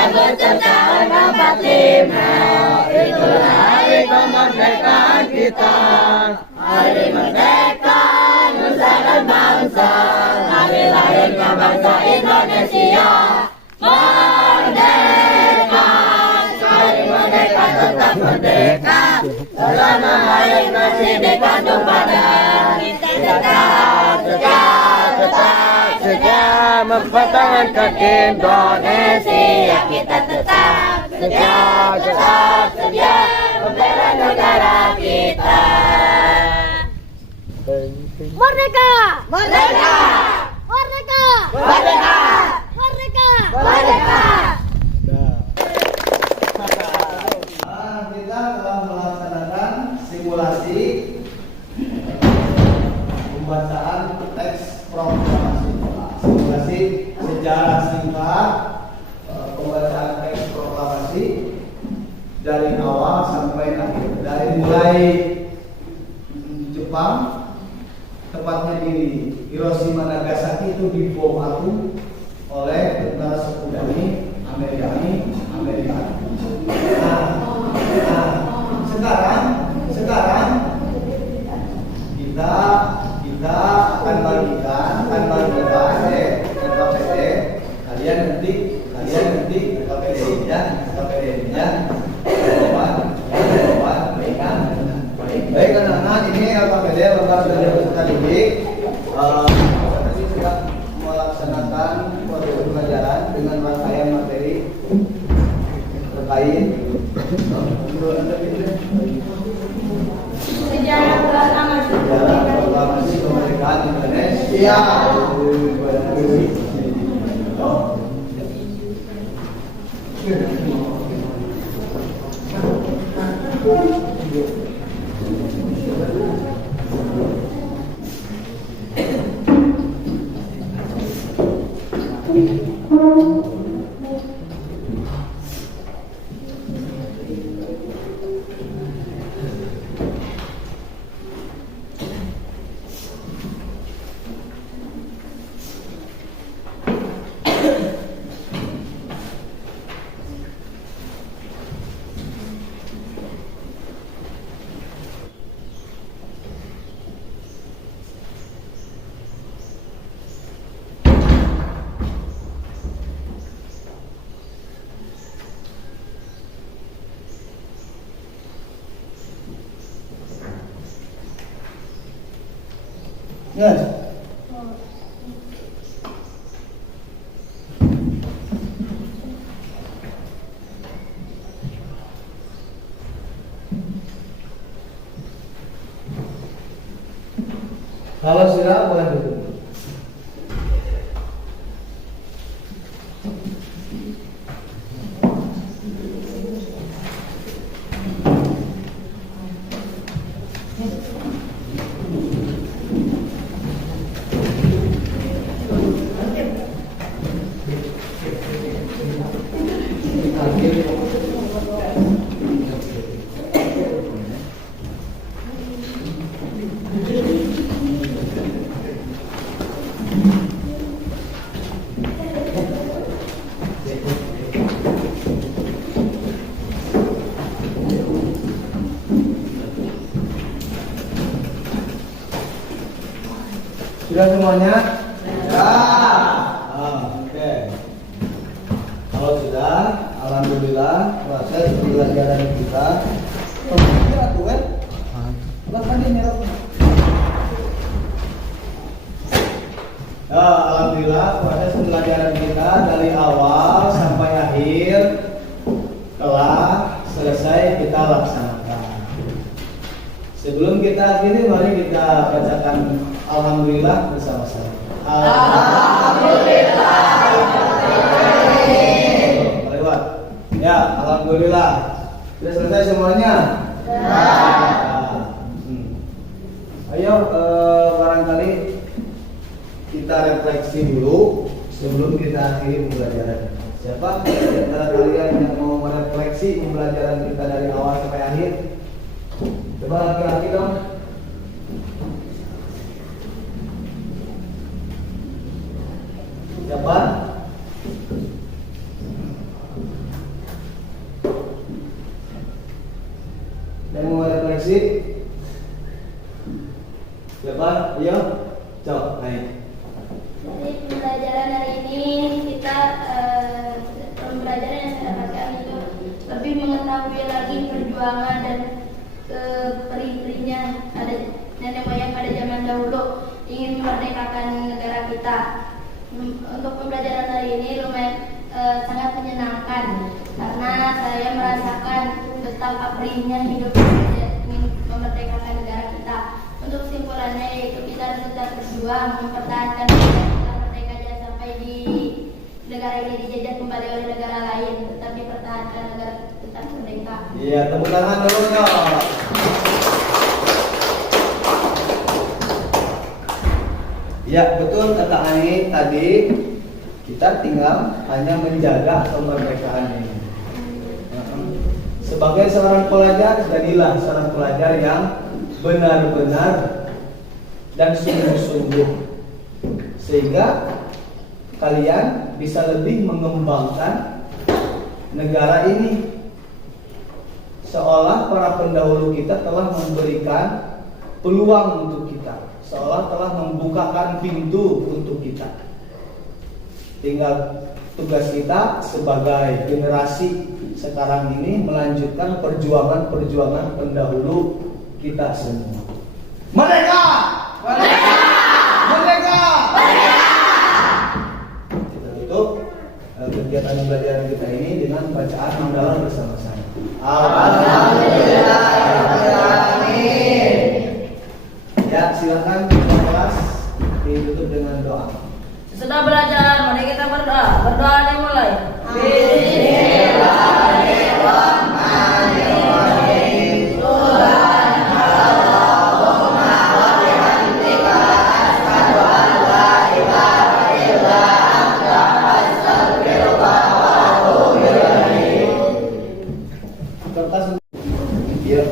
Agustus tahun 45, itulah hari kemerdekaan kita. Hari merdeka nusa dan bangsa, hari lahirnya bangsa Indonesia. Merdeka, hari merdeka tetap merdeka, selama hari masih dikandung badan. Kita tetap setia mempertahankan Indonesia. Kita tetap setia membela negara kita. Merdeka! Merdeka! Merdeka! Merdeka! Merdeka! Merdeka! Kita telah melaksanakan simulasi pembacaan teks proklamasi. Simulasi sejarah singkat pembacaan teks proklamasi dari awal sampai akhir. Dari mulai Jepang, tepatnya di Hiroshima Nagasaki itu dibom atom oleh tentara sekutu Amerika. Sekarang kita akan bagikan KPD. Kalian nanti KPD-nya jawaban baik anak-anak. Ini KPD lembaga pendidikan akademik. Kami sedang melaksanakan proses pelajaran dengan rangkaian materi terkait Sejarah proklamasi kemerdekaan Indonesia. Yes. Kalau sudah boleh duduk. Sudah semuanya? Ya. Oke. Kalau sudah, alhamdulillah proses pembelajaran kita. Tuh kan? adalah proses pembelajaran kita dari awal sampai akhir telah selesai kita laksanakan. Sebelum kita akhiri, mari kita bacakan Alhamdulillah bersama-sama. Alhamdulillah. Lewat. Ya, Alhamdulillah. Sudah selesai semuanya? Ayo, barangkali kita refleksi dulu sebelum kita akhiri pembelajaran. Siapa di antara kalian yang mau merefleksi pembelajaran kita dari awal sampai akhir? Coba laki-laki dong. Siapa? Yang mau refleksi? Siapa? Ayo, coba naik. Dari pembelajaran hari ini kita pembelajaran yang saya dapatkan itu lebih mengetahui lagi perjuangan dan perih-perihnya ada nenek moyang pada zaman dahulu ingin memerdekakan negara kita. Untuk pembelajaran hari ini lumayan sangat menyenangkan karena saya merasakan betapa perihnya hidup ingin memerdekakan negara kita. Untuk kesimpulannya yaitu kita harus tetap berjuang mempertahankan negara kita merdeka jangan sampai di negara ini dijajah kembali oleh negara lain, tetap dipertahankan negara tetap merdeka. Iya, tepuk tangan dulu dong. Ya, betul kata Ani tadi, kita tinggal hanya menjaga kemerdekaan ini. Sebagai seorang pelajar, jadilah seorang pelajar yang benar-benar dan sungguh-sungguh, sehingga kalian bisa lebih mengembangkan negara ini. Seolah para pendahulu kita telah memberikan peluang untuk kita, seolah telah membukakan pintu untuk kita. Tinggal tugas kita sebagai generasi sekarang ini melanjutkan perjuangan-perjuangan pendahulu kita semua. Merdeka! Merdeka! Merdeka! Merdeka! Kita tutup kegiatan pembelajaran kita ini dengan bacaan hamdalah bersama-sama. Alhamdulillahirrahmanirrahim. Ya, silakan kelas ditutup dengan doa. Sesudah belajar, mari kita berdoa. Berdoa dimulai. Bismillahirrahmanirrahim. Subhanallahumma wa bihamdika asyhadu an la ilaha illa anta astaghfiruka wa atubu ilaik. Kertas. Iya.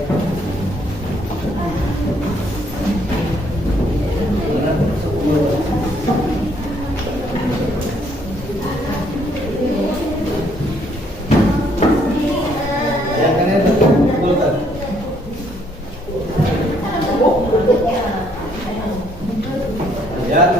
Ya,